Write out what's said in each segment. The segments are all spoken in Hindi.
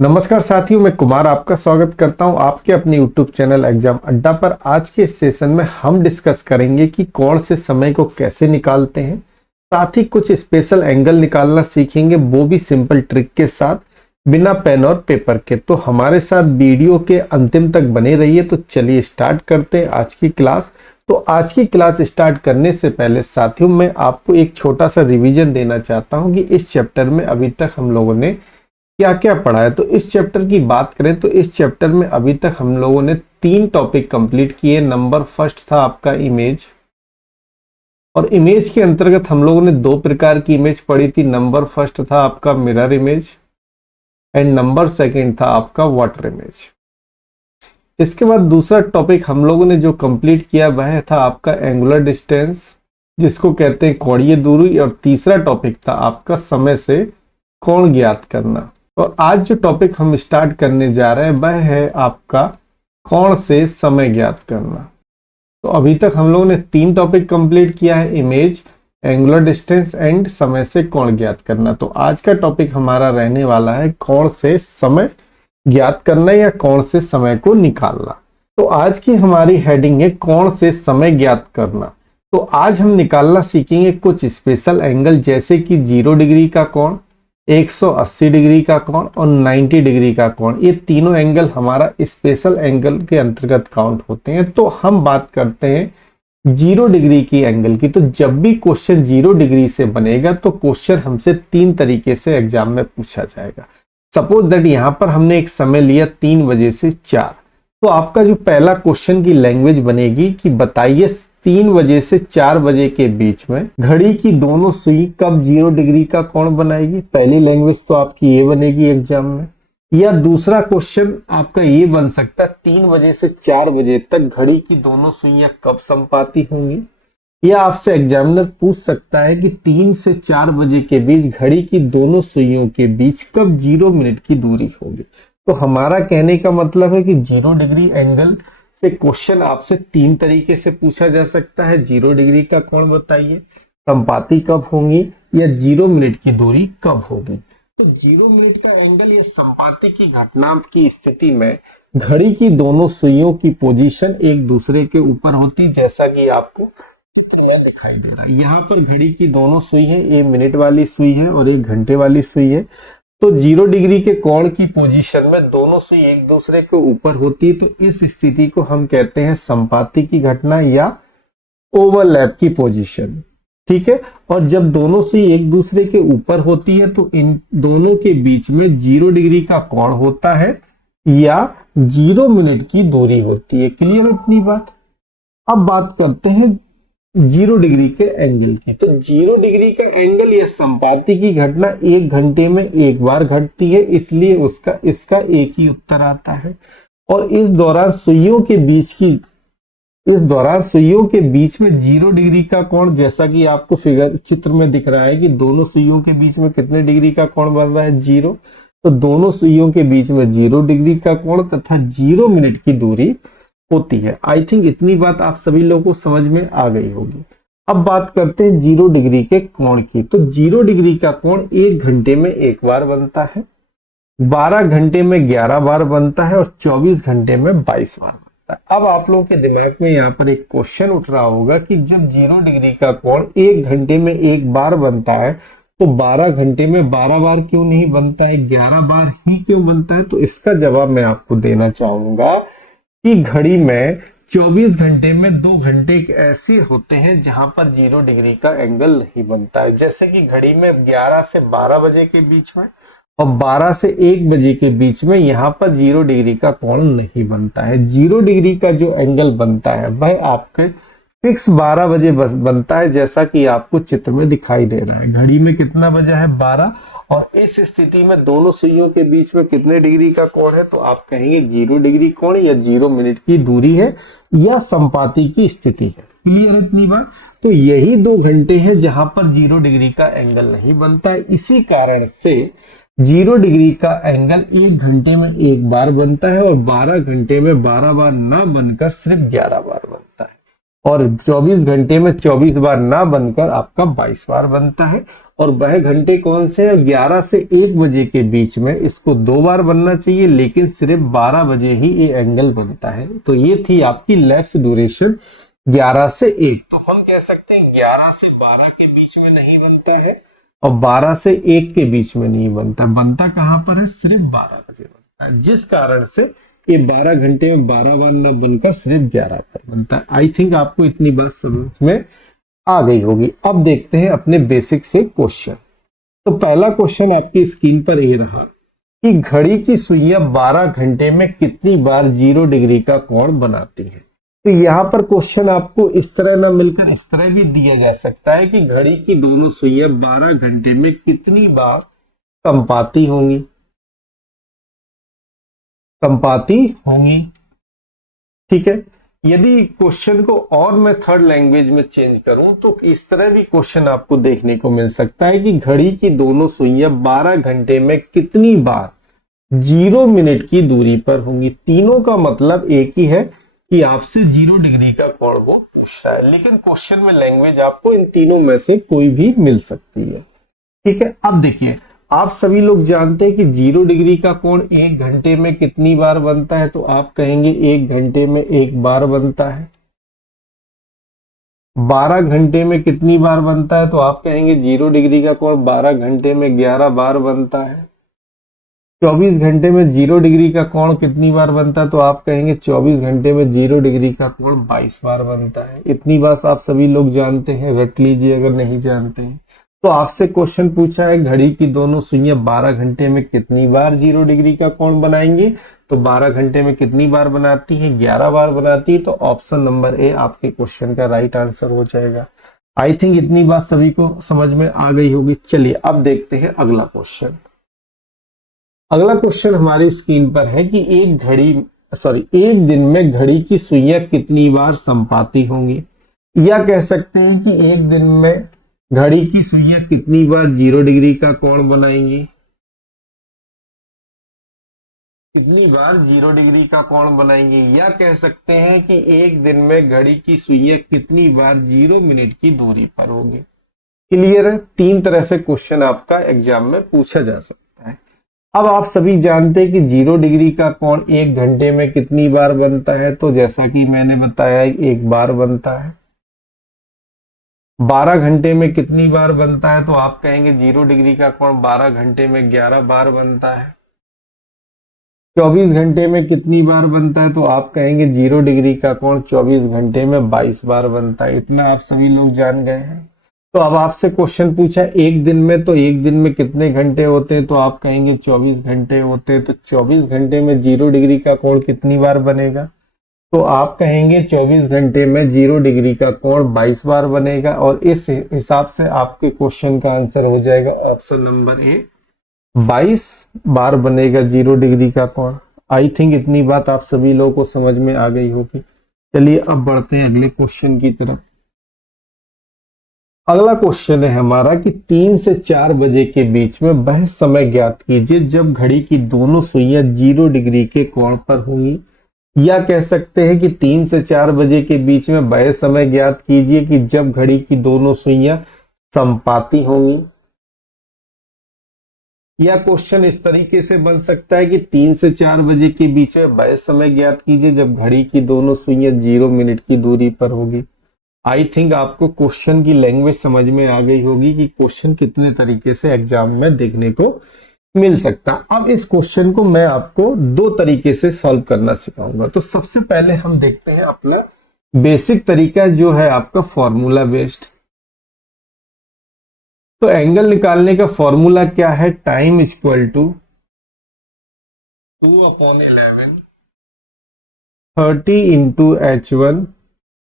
नमस्कार साथियों, मैं कुमार आपका स्वागत करता हूं आपके अपने YouTube चैनल एग्जाम अड्डा पर। आज के इस सेशन में हम डिस्कस करेंगे कि कोण से समय को कैसे निकालते हैं, साथ ही कुछ स्पेशल एंगल निकालना सीखेंगे, वो भी सिंपल ट्रिक के साथ, बिना पेन और पेपर के। तो हमारे साथ वीडियो के अंतिम तक बने रहिए। तो चलिए स्टार्ट करते हैं आज की क्लास। तो आज की क्लास स्टार्ट करने से पहले साथियों, मैं आपको एक छोटा सा रिवीजन देना चाहता हूं कि इस चैप्टर में अभी तक हम लोगों ने क्या क्या पढ़ा है। तो इस चैप्टर की बात करें तो इस चैप्टर में अभी तक हम लोगों ने 3 टॉपिक कंप्लीट किए। नंबर फर्स्ट था आपका इमेज, और इमेज के अंतर्गत हम लोगों ने 2 प्रकार की इमेज पढ़ी थी। नंबर फर्स्ट था आपका mirror image and number second था आपका वाटर इमेज। इसके बाद दूसरा टॉपिक हम लोगों ने जो कंप्लीट किया वह था आपका एंगुलर डिस्टेंस, जिसको कहते हैं कोणीय दूरी, और तीसरा टॉपिक था आपका समय से कोण ज्ञात करना। और आज जो टॉपिक हम स्टार्ट करने जा रहे हैं वह है आपका कोण से समय ज्ञात करना। तो अभी तक हम लोगों ने 3 टॉपिक कंप्लीट किया है, इमेज, एंगुलर डिस्टेंस एंड समय से कोण ज्ञात करना। तो आज का टॉपिक हमारा रहने वाला है कोण से समय ज्ञात करना या कोण से समय को निकालना। तो आज की हमारी हेडिंग है कोण से समय ज्ञात करना। तो आज हम निकालना सीखेंगे कुछ स्पेशल एंगल, जैसे कि 0 डिग्री का कोण, 180 डिग्री का कोण और 90 डिग्री का कोण। ये तीनों एंगल हमारा स्पेशल एंगल के अंतर्गत काउंट होते हैं। तो हम बात करते हैं 0 डिग्री की एंगल की। तो जब भी क्वेश्चन 0 डिग्री से बनेगा तो क्वेश्चन हमसे 3 तरीके से एग्जाम में पूछा जाएगा। सपोज दैट यहाँ पर हमने एक समय लिया 3 बजे से 4, तो आपका जो पहला क्वेश्चन की लैंग्वेज बनेगी कि बताइए 3 बजे से 4 बजे के बीच में घड़ी की दोनों सुई कब 0 डिग्री का कोण बनाएगी। पहली लैंग्वेज तो आपकी ये बनेगी एग्जाम में। या दूसरा क्वेश्चन आपका ये बन सकता है 3 बजे से 4 बजे तक घड़ी की दोनों सुइयां कब संपाती होंगी। या आपसे एग्जामिनर पूछ सकता है कि 3 से 4 बजे के बीच घड़ी की दोनों सुइयों के बीच कब 0 मिनट की दूरी होगी। तो हमारा कहने का मतलब है कि 0 डिग्री एंगल से क्वेश्चन आपसे 3 तरीके से पूछा जा सकता है। 0 डिग्री का कोण बताइए, संपाती कब होंगी, या 0 मिनट की दूरी कब होगी। तो 0 मिनट का एंगल या संपाती की घटना की स्थिति में घड़ी की दोनों सुइयों की पोजीशन एक दूसरे के ऊपर होती, जैसा कि आपको दिखाई दे रहा है। यहाँ पर घड़ी की दोनों सुई है, एक मिनट वाली सुई है और एक घंटे वाली सुई है। तो 0 डिग्री के कोण की पोजीशन में दोनों सुई एक दूसरे के ऊपर होती है। तो इस स्थिति को हम कहते हैं संपाती की घटना या ओवरलैप की पोजीशन। ठीक है। और जब दोनों सुई एक दूसरे के ऊपर होती है तो इन दोनों के बीच में 0 डिग्री का कोण होता है या 0 मिनट की दूरी होती है। क्लियर है इतनी बात। अब बात करते हैं 0 डिग्री के एंगल की। तो 0 डिग्री का एंगल या संपाती की घटना 1 घंटे में एक बार घटती है, इसलिए इसका एक ही उत्तर आता है। और इस दौरान सुइयों के बीच में 0 डिग्री का कोण, जैसा कि आपको फिगर चित्र में दिख रहा है कि दोनों सुइयों के बीच में कितने डिग्री का कोण बन रहा है, 0। तो दोनों सुइयों के बीच में 0 डिग्री का कोण तथा 0 मिनट की दूरी होती है। आई थिंक इतनी बात आप सभी लोगों को समझ में आ गई होगी। अब बात करते हैं 0 डिग्री के कोण की। तो 0 डिग्री का कोण 1 घंटे में एक बार बनता है, 12 घंटे में 11 बार बनता है और 24 घंटे में 22 बार बनता है। अब आप लोगों के दिमाग में यहाँ पर एक क्वेश्चन उठ रहा होगा कि जब 0 डिग्री का कोण 1 घंटे में एक बार बनता है तो 12 घंटे में 12 बार क्यों नहीं बनता है, 11 बार ही क्यों बनता है। तो इसका जवाब मैं आपको देना चाहूंगा कि घड़ी में 24 घंटे में 2 घंटे ऐसे होते हैं जहां पर 0 डिग्री का एंगल नहीं बनता है। जैसे कि घड़ी में 11 से 12 बजे के बीच में और 12 से 1 बजे के बीच में यहाँ पर 0 डिग्री का कोण नहीं बनता है। 0 डिग्री का जो एंगल बनता है वह आपके फिक्स 12 बजे बनता है, जैसा कि आपको चित्र में दिखाई दे रहा है। घड़ी में कितना बजा है, 12। और इस स्थिति में दोनों सुइयों के बीच में कितने डिग्री का कोण है, तो आप कहेंगे 0 डिग्री कोण या 0 मिनट की दूरी है या संपाती की स्थिति है। क्लियर है इतनी बात। तो यही 2 घंटे हैं जहां पर 0 डिग्री का एंगल नहीं बनता है। इसी कारण से 0 डिग्री का एंगल 1 घंटे में एक बार बनता है और 12 घंटे में 12 बार ना बनकर सिर्फ 11 बार बनता है। और 24 घंटे में 24 बार ना बनकर आपका 22 बार बनता है। और वह घंटे कौन से हैं? 11 से 1 बजे के बीच में इसको 2 बार बनना चाहिए, लेकिन सिर्फ 12 बजे ही ये एंगल बनता है। तो ये थी आपकी लैप्स ड्यूरेशन 11 से 1। तो हम कह सकते हैं 11 से 12 के बीच में नहीं बनता है और 12 से 1 के बीच में नहीं बनता। बनता कहां पर है? सिर्फ 12 बजे बनता है, जिस कारण से ये 12 घंटे में 12 बार न बनकर सिर्फ 11 बार बनता है। आई थिंक आपको इतनी बात समझ में आ गई होगी। अब देखते हैं अपने बेसिक से क्वेश्चन। तो पहला क्वेश्चन आपकी स्क्रीन पर ये रहा कि घड़ी की सुइयां 12 घंटे में कितनी बार 0 डिग्री का कोण बनाती हैं। तो यहाँ पर क्वेश्चन आपको इस तरह ना मिलकर इस तरह भी दिया जा सकता है कि घड़ी की दोनों सुइयां 12 घंटे में कितनी बार कंपाती होंगी, ठीक है। यदि क्वेश्चन को और मैं थर्ड लैंग्वेज में चेंज करूं तो इस तरह भी क्वेश्चन आपको देखने को मिल सकता है कि घड़ी की दोनों सुइयां 12 घंटे में कितनी बार 0 मिनट की दूरी पर होंगी। तीनों का मतलब एक ही है कि आपसे 0 डिग्री का कोण वो पूछ रहा है, लेकिन क्वेश्चन में लैंग्वेज आपको इन तीनों में से कोई भी मिल सकती है, ठीक है। अब देखिए, आप सभी लोग जानते हैं कि 0 डिग्री का कोण 1 घंटे में कितनी बार बनता है। तो आप कहेंगे 1 घंटे में 1 बार बनता है। 12 घंटे में कितनी बार बनता है? तो आप कहेंगे 0 डिग्री का कोण 12 घंटे में 11 बार बनता है। 24 घंटे में 0 डिग्री का कोण कितनी बार बनता है? तो आप कहेंगे 24 घंटे में 0 डिग्री का कोण 22 बार बनता है। इतनी बात आप सभी लोग जानते हैं, रट लीजिए अगर नहीं जानते हैं। तो आपसे क्वेश्चन पूछा है घड़ी की दोनों सुइयां 12 घंटे में कितनी बार 0 डिग्री का कोण बनाएंगे। तो 12 घंटे में कितनी बार बनाती है? 11 बार बनाती है। तो ऑप्शन नंबर ए आपके क्वेश्चन का राइट आंसर हो जाएगा। आई थिंक इतनी बात सभी को समझ में आ गई होगी। चलिए अब देखते हैं अगला क्वेश्चन। अगला क्वेश्चन हमारी स्क्रीन पर है कि एक दिन में घड़ी की सुइयां कितनी बार संपाती होंगी, या कह सकते हैं कि एक दिन में घड़ी की सुइयां कितनी बार 0 डिग्री का कोण बनाएंगी, कितनी बार 0 डिग्री का कोण बनाएंगी, या कह सकते हैं कि एक दिन में घड़ी की सुइयां कितनी बार 0 मिनट की दूरी पर होंगी। क्लियर है? 3 तरह से क्वेश्चन आपका एग्जाम में पूछा जा सकता है। अब आप सभी जानते हैं कि 0 डिग्री का कोण 1 घंटे में कितनी बार बनता है। तो जैसा कि मैंने बताया 1 बार बनता है। 12 घंटे में कितनी बार बनता है? तो आप कहेंगे 0 डिग्री का कोण 12 घंटे में 11 बार बनता है। 24 घंटे में कितनी बार बनता है? तो आप कहेंगे 0 डिग्री का कोण 24 घंटे में 22 बार बनता है। इतना आप सभी लोग जान गए हैं। तो अब आपसे क्वेश्चन पूछा एक दिन में, तो एक दिन में कितने घंटे होते हैं? तो आप कहेंगे 24 घंटे होते हैं। तो 24 घंटे में 0 डिग्री का कोण कितनी बार बनेगा? तो आप कहेंगे 24 घंटे में 0 डिग्री का कोण 22 बार बनेगा। और इस हिसाब से आपके क्वेश्चन का आंसर हो जाएगा ऑप्शन नंबर ए, 22 बार बनेगा 0 डिग्री का कोण। आई थिंक इतनी बात आप सभी लोगों को समझ में आ गई होगी। चलिए अब बढ़ते हैं अगले क्वेश्चन की तरफ। अगला क्वेश्चन है हमारा कि 3 से 4 बजे के बीच में वह समय ज्ञात कीजिए जब घड़ी की दोनों सुइयां 0 डिग्री के कोण पर होंगी, या कह सकते हैं कि 3 से 4 बजे के बीच में वह समय ज्ञात कीजिए कि जब घड़ी की दोनों सुइयां संपाती होंगी। या क्वेश्चन इस तरीके से बन सकता है कि 3 से 4 बजे के बीच में वह समय ज्ञात कीजिए जब घड़ी की दोनों सुइयां 0 मिनट की दूरी पर होगी। आई थिंक आपको क्वेश्चन की लैंग्वेज समझ में आ गई होगी कि क्वेश्चन कितने तरीके से एग्जाम में देखने को मिल सकता। अब इस क्वेश्चन को मैं आपको 2 तरीके से सॉल्व करना सिखाऊंगा। तो सबसे पहले हम देखते हैं अपना बेसिक तरीका जो है आपका फॉर्मूला बेस्ड। तो एंगल निकालने का फॉर्मूला क्या है? Time equal to 2/11 30 into H1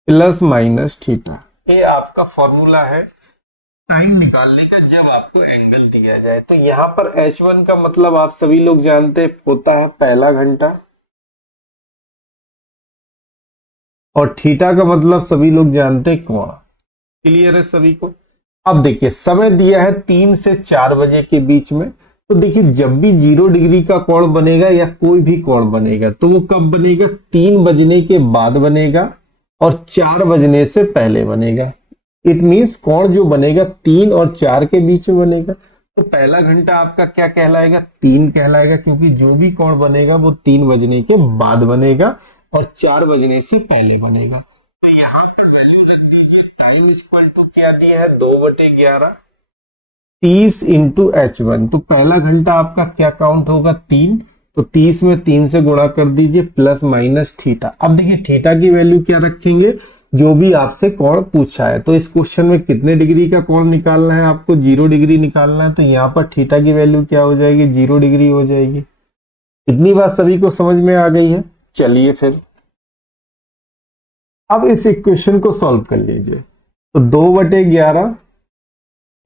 plus minus theta. ये आपका फॉर्मूला है टाइम निकालने का जब आपको एंगल दिया जाए। तो यहां पर H1 का मतलब आप सभी लोग जानते हैं होता है पहला घंटा, और थीटा का मतलब सभी लोग जानते हैं कोण। क्लियर है सभी को? अब देखिए समय दिया है 3 से 4 बजे के बीच में। तो देखिए जब भी 0 डिग्री का कोण बनेगा या कोई भी कोण बनेगा तो वो कब बनेगा? 3 बजने के बाद बनेगा, और 4 बजने से पहले बनेगा। इट मीन्स कोण जो बनेगा 3 और 4 के बीच में बनेगा। तो पहला घंटा आपका क्या कहलाएगा, 3 कहलाएगा, क्योंकि जो भी कोण बनेगा वो 3 बजने के बाद बनेगा और 4 बजने से पहले बनेगा। तो यहाँ पर वैल्यू रख दीजिए, टाइम इक्वल टू क्या दिया है, 2/11 30 इंटू H1। तो पहला घंटा आपका क्या काउंट होगा, 3। तो 30 में 3 से गुणा कर दीजिए, प्लस माइनस थीटा। अब देखिए थीटा की वैल्यू क्या रखेंगे, जो भी आपसे कोण पूछा है। तो इस क्वेश्चन में कितने डिग्री का कोण निकालना है, आपको 0 डिग्री निकालना है। तो यहाँ पर थीटा की वैल्यू क्या हो जाएगी, 0 डिग्री हो जाएगी। इतनी बात सभी को समझ में आ गई है। चलिए फिर अब इस इक्वेशन को सॉल्व कर लीजिए। तो 2/11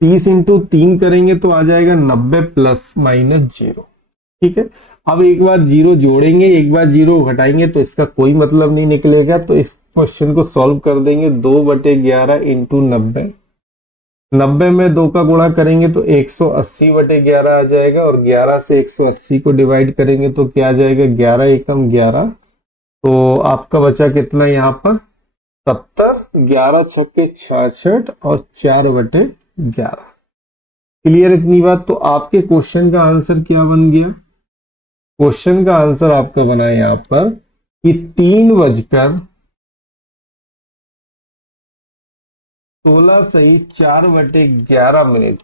30 इंटू 3 करेंगे तो आ जाएगा 90 प्लस माइनस 0। ठीक है, अब एक बार 0 जोड़ेंगे, एक बार 0 घटाएंगे तो इसका कोई मतलब नहीं निकलेगा। तो इस क्वेश्चन को सॉल्व कर देंगे। 2/11 इंटू 90, 90 में 2 का गुणा करेंगे तो 180/11 आ जाएगा। और 11 से 180 को डिवाइड करेंगे तो क्या आ जाएगा, 11 एकम 11। तो आपका बचा कितना यहाँ पर, 70। 11 छक्के 66 और 4/11। क्लियर इतनी बात। तो आपके क्वेश्चन का आंसर क्या बन गया, क्वेश्चन का आंसर आपका बना है यहां पर कि 3:16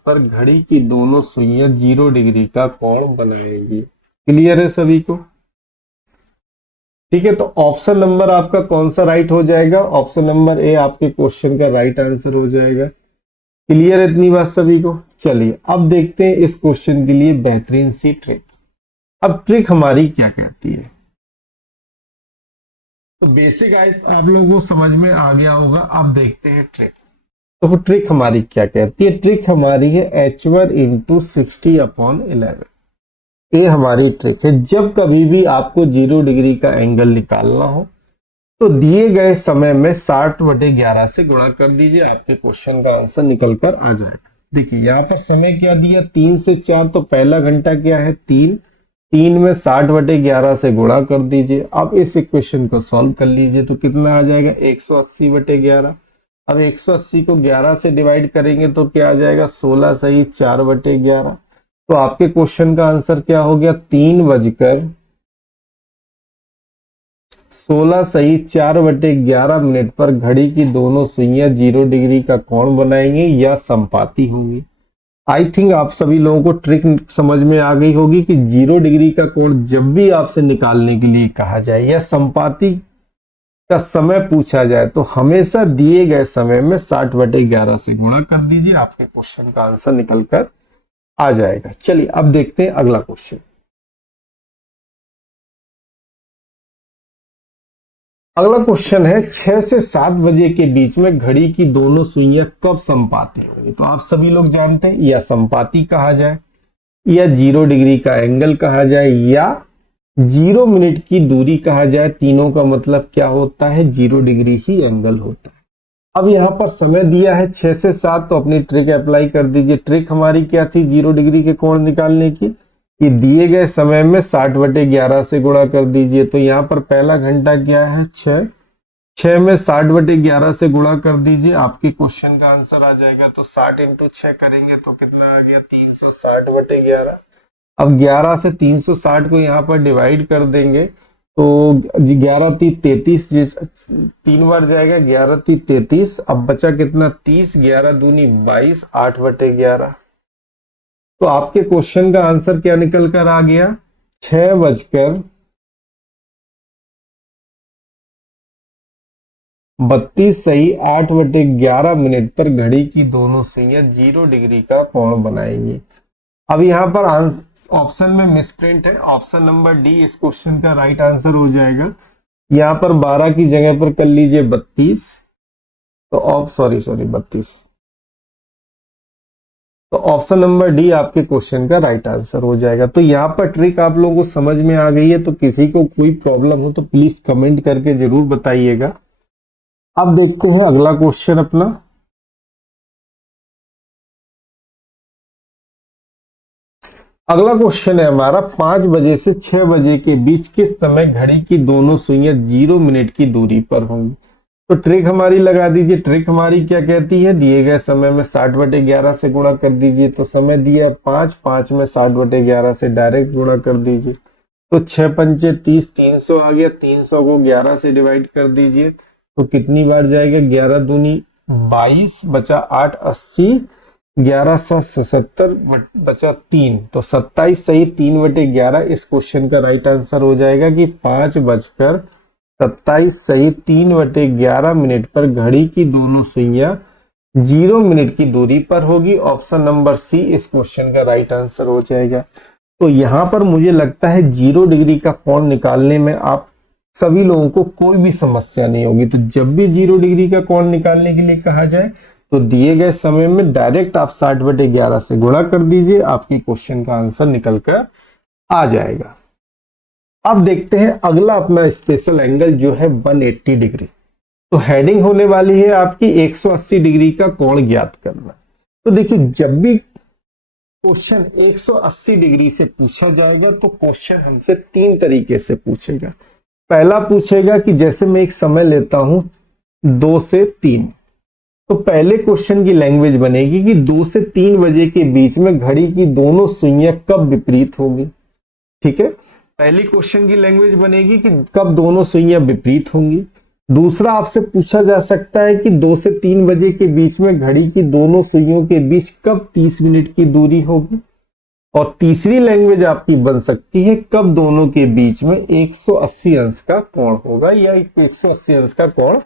पर घड़ी की दोनों सुइयां 0 डिग्री का कोण बनाएंगी। क्लियर है सभी को। ठीक है, तो ऑप्शन नंबर आपका कौन सा राइट हो जाएगा, ऑप्शन नंबर ए आपके क्वेश्चन का राइट आंसर हो जाएगा। क्लियर है इतनी बात सभी को। चलिए अब देखते हैं इस क्वेश्चन के लिए बेहतरीन सी ट्रिक। अब ट्रिक हमारी क्या कहती है, तो बेसिक आप लोगों को समझ में आ गया होगा। अब देखते हैं ट्रिक। तो ट्रिक हमारी क्या कहती है, ट्रिक हमारी है H1 इंटू 60/11। ये हमारी ट्रिक है। जब कभी भी आपको 0 डिग्री का एंगल निकालना हो तो दिए गए समय में 60/11 से गुणा कर दीजिए, आपके क्वेश्चन का आंसर निकल कर आ जाएगा। देखिए यहाँ पर समय क्या दिया, 3 से 4। तो पहला घंटा क्या है, 3। 3 में 60/11 से गुणा कर दीजिए। अब इस इक्वेशन को सॉल्व कर लीजिए तो कितना आ जाएगा, 180/11। अब 180 को 11 से डिवाइड करेंगे तो क्या आ जाएगा, 16 सही 4/11। तो आपके क्वेश्चन का आंसर क्या हो गया, 3:16 सही 4/11 पर घड़ी की दोनों सुइयां 0 डिग्री का कोण बनाएंगे या संपाती होंगी। आई थिंक आप सभी लोगों को ट्रिक समझ में आ गई होगी कि 0 डिग्री का कोण जब भी आपसे निकालने के लिए कहा जाए या संपाती का समय पूछा जाए तो हमेशा दिए गए समय में 60/11 से गुणा कर दीजिए, आपके क्वेश्चन का आंसर निकलकर आ जाएगा। चलिए अब देखते हैं अगला क्वेश्चन। अगला क्वेश्चन है 6 से 7 बजे के बीच में घड़ी की दोनों सुइयां कब संपाती होंगी। तो आप सभी लोग जानते हैं, या संपाती कहा जाए, या 0 डिग्री का एंगल कहा जाए, या 0 मिनट की दूरी कहा जाए। तीनों का मतलब क्या होता है, 0 डिग्री ही एंगल होता है। अब यहाँ पर समय दिया है 6 से 7, तो अपनी ट्रिक अप्लाई कर दीजिए। ट्रिक हमारी क्या थी 0 डिग्री के कोण निकालने की, कि दिए गए समय में 60/11 से गुणा कर दीजिए। तो यहाँ पर पहला घंटा क्या है, 6। 6 में 60/11 से गुणा कर दीजिए, आपके क्वेश्चन का आंसर आ जाएगा। तो 60 इंटू 6 करेंगे तो कितना आ गया, 360/11। अब 11 से 360 को यहाँ पर डिवाइड कर देंगे तो 11 3 33, जिस 3 बार जाएगा, 11 3 33। अब बचा कितना, 30। 11 दूनी 22, 8/11। तो आपके क्वेश्चन का आंसर क्या निकल कर आ गया, 6:32 सही 8/11 पर घड़ी की दोनों सुइयां 0 डिग्री का कोण बनाएंगी। अब यहाँ पर ऑप्शन में मिसप्रिंट है, ऑप्शन नंबर डी इस क्वेश्चन का राइट आंसर हो जाएगा। यहाँ पर 12 की जगह पर कर लीजिए 32। तो सॉरी 32। तो ऑप्शन नंबर डी आपके क्वेश्चन का राइट आंसर हो जाएगा। तो यहाँ पर ट्रिक आप लोगों को समझ में आ गई है। तो किसी को कोई प्रॉब्लम हो तो प्लीज कमेंट करके जरूर बताइएगा। अब देखते हैं अगला क्वेश्चन अपना। अगला क्वेश्चन है हमारा, 5 बजे से 6 बजे के बीच किस समय घड़ी की दोनों सुइयां 0 मिनट की दूरी पर होंगी। तो ट्रिक हमारी लगा दीजिए। ट्रिक हमारी क्या कहती है, दिए गए समय में 60/11 से गुणा कर दीजिए। तो समय दिया 5, 5 में 60/11 से डायरेक्ट गुणा कर दीजिए। तो 6 पंचे 30, 300 आ गया। 300 को 11 से डिवाइड कर दीजिए तो कितनी बार जाएगा, 11 दूनी 22, बचा 8, 80, 1170 बचा 3, तो 27 सही 3/11 इस क्वेश्चन का राइट आंसर हो जाएगा कि 5:27 सही 3/11 मिनट पर घड़ी की दोनों सुइयां 0 मिनट की दूरी पर होगी। ऑप्शन नंबर सी इस क्वेश्चन का राइट आंसर हो जाएगा। तो यहां पर मुझे लगता है 0 डिग्री का कोण निकालने में आप सभी लोगों को कोई भी समस्या नहीं होगी। तो जब भी 0 डिग्री का कोण निकालने के लिए कहा जाए तो दिए गए समय में डायरेक्ट आप 60/11 से गुणा कर दीजिए, आपकी क्वेश्चन का आंसर निकल कर आ जाएगा। अब देखते हैं अगला अपना स्पेशल एंगल जो है 180 डिग्री। तो हेडिंग होने वाली है आपकी 180 डिग्री का कोण ज्ञात करना। तो देखिए जब भी क्वेश्चन 180 डिग्री से पूछा जाएगा तो क्वेश्चन हमसे 3 तरीके से पूछेगा। पहला पूछेगा कि जैसे मैं एक समय लेता हूं 2 से 3, तो पहले क्वेश्चन की लैंग्वेज बनेगी कि 2 से 3 बजे के बीच में घड़ी की दोनों सुइयां कब विपरीत होगी। ठीक है, पहली क्वेश्चन की लैंग्वेज बनेगी कि कब दोनों सुइयां विपरीत होंगी। दूसरा आपसे पूछा जा सकता है कि 2 से 3 बजे के बीच में घड़ी की दोनों सुइयों के बीच कब 30 मिनट की दूरी होगी। और तीसरी लैंग्वेज आपकी बन सकती है कब दोनों के बीच में 180 अंश का कोण होगा या 180 अंश का कोण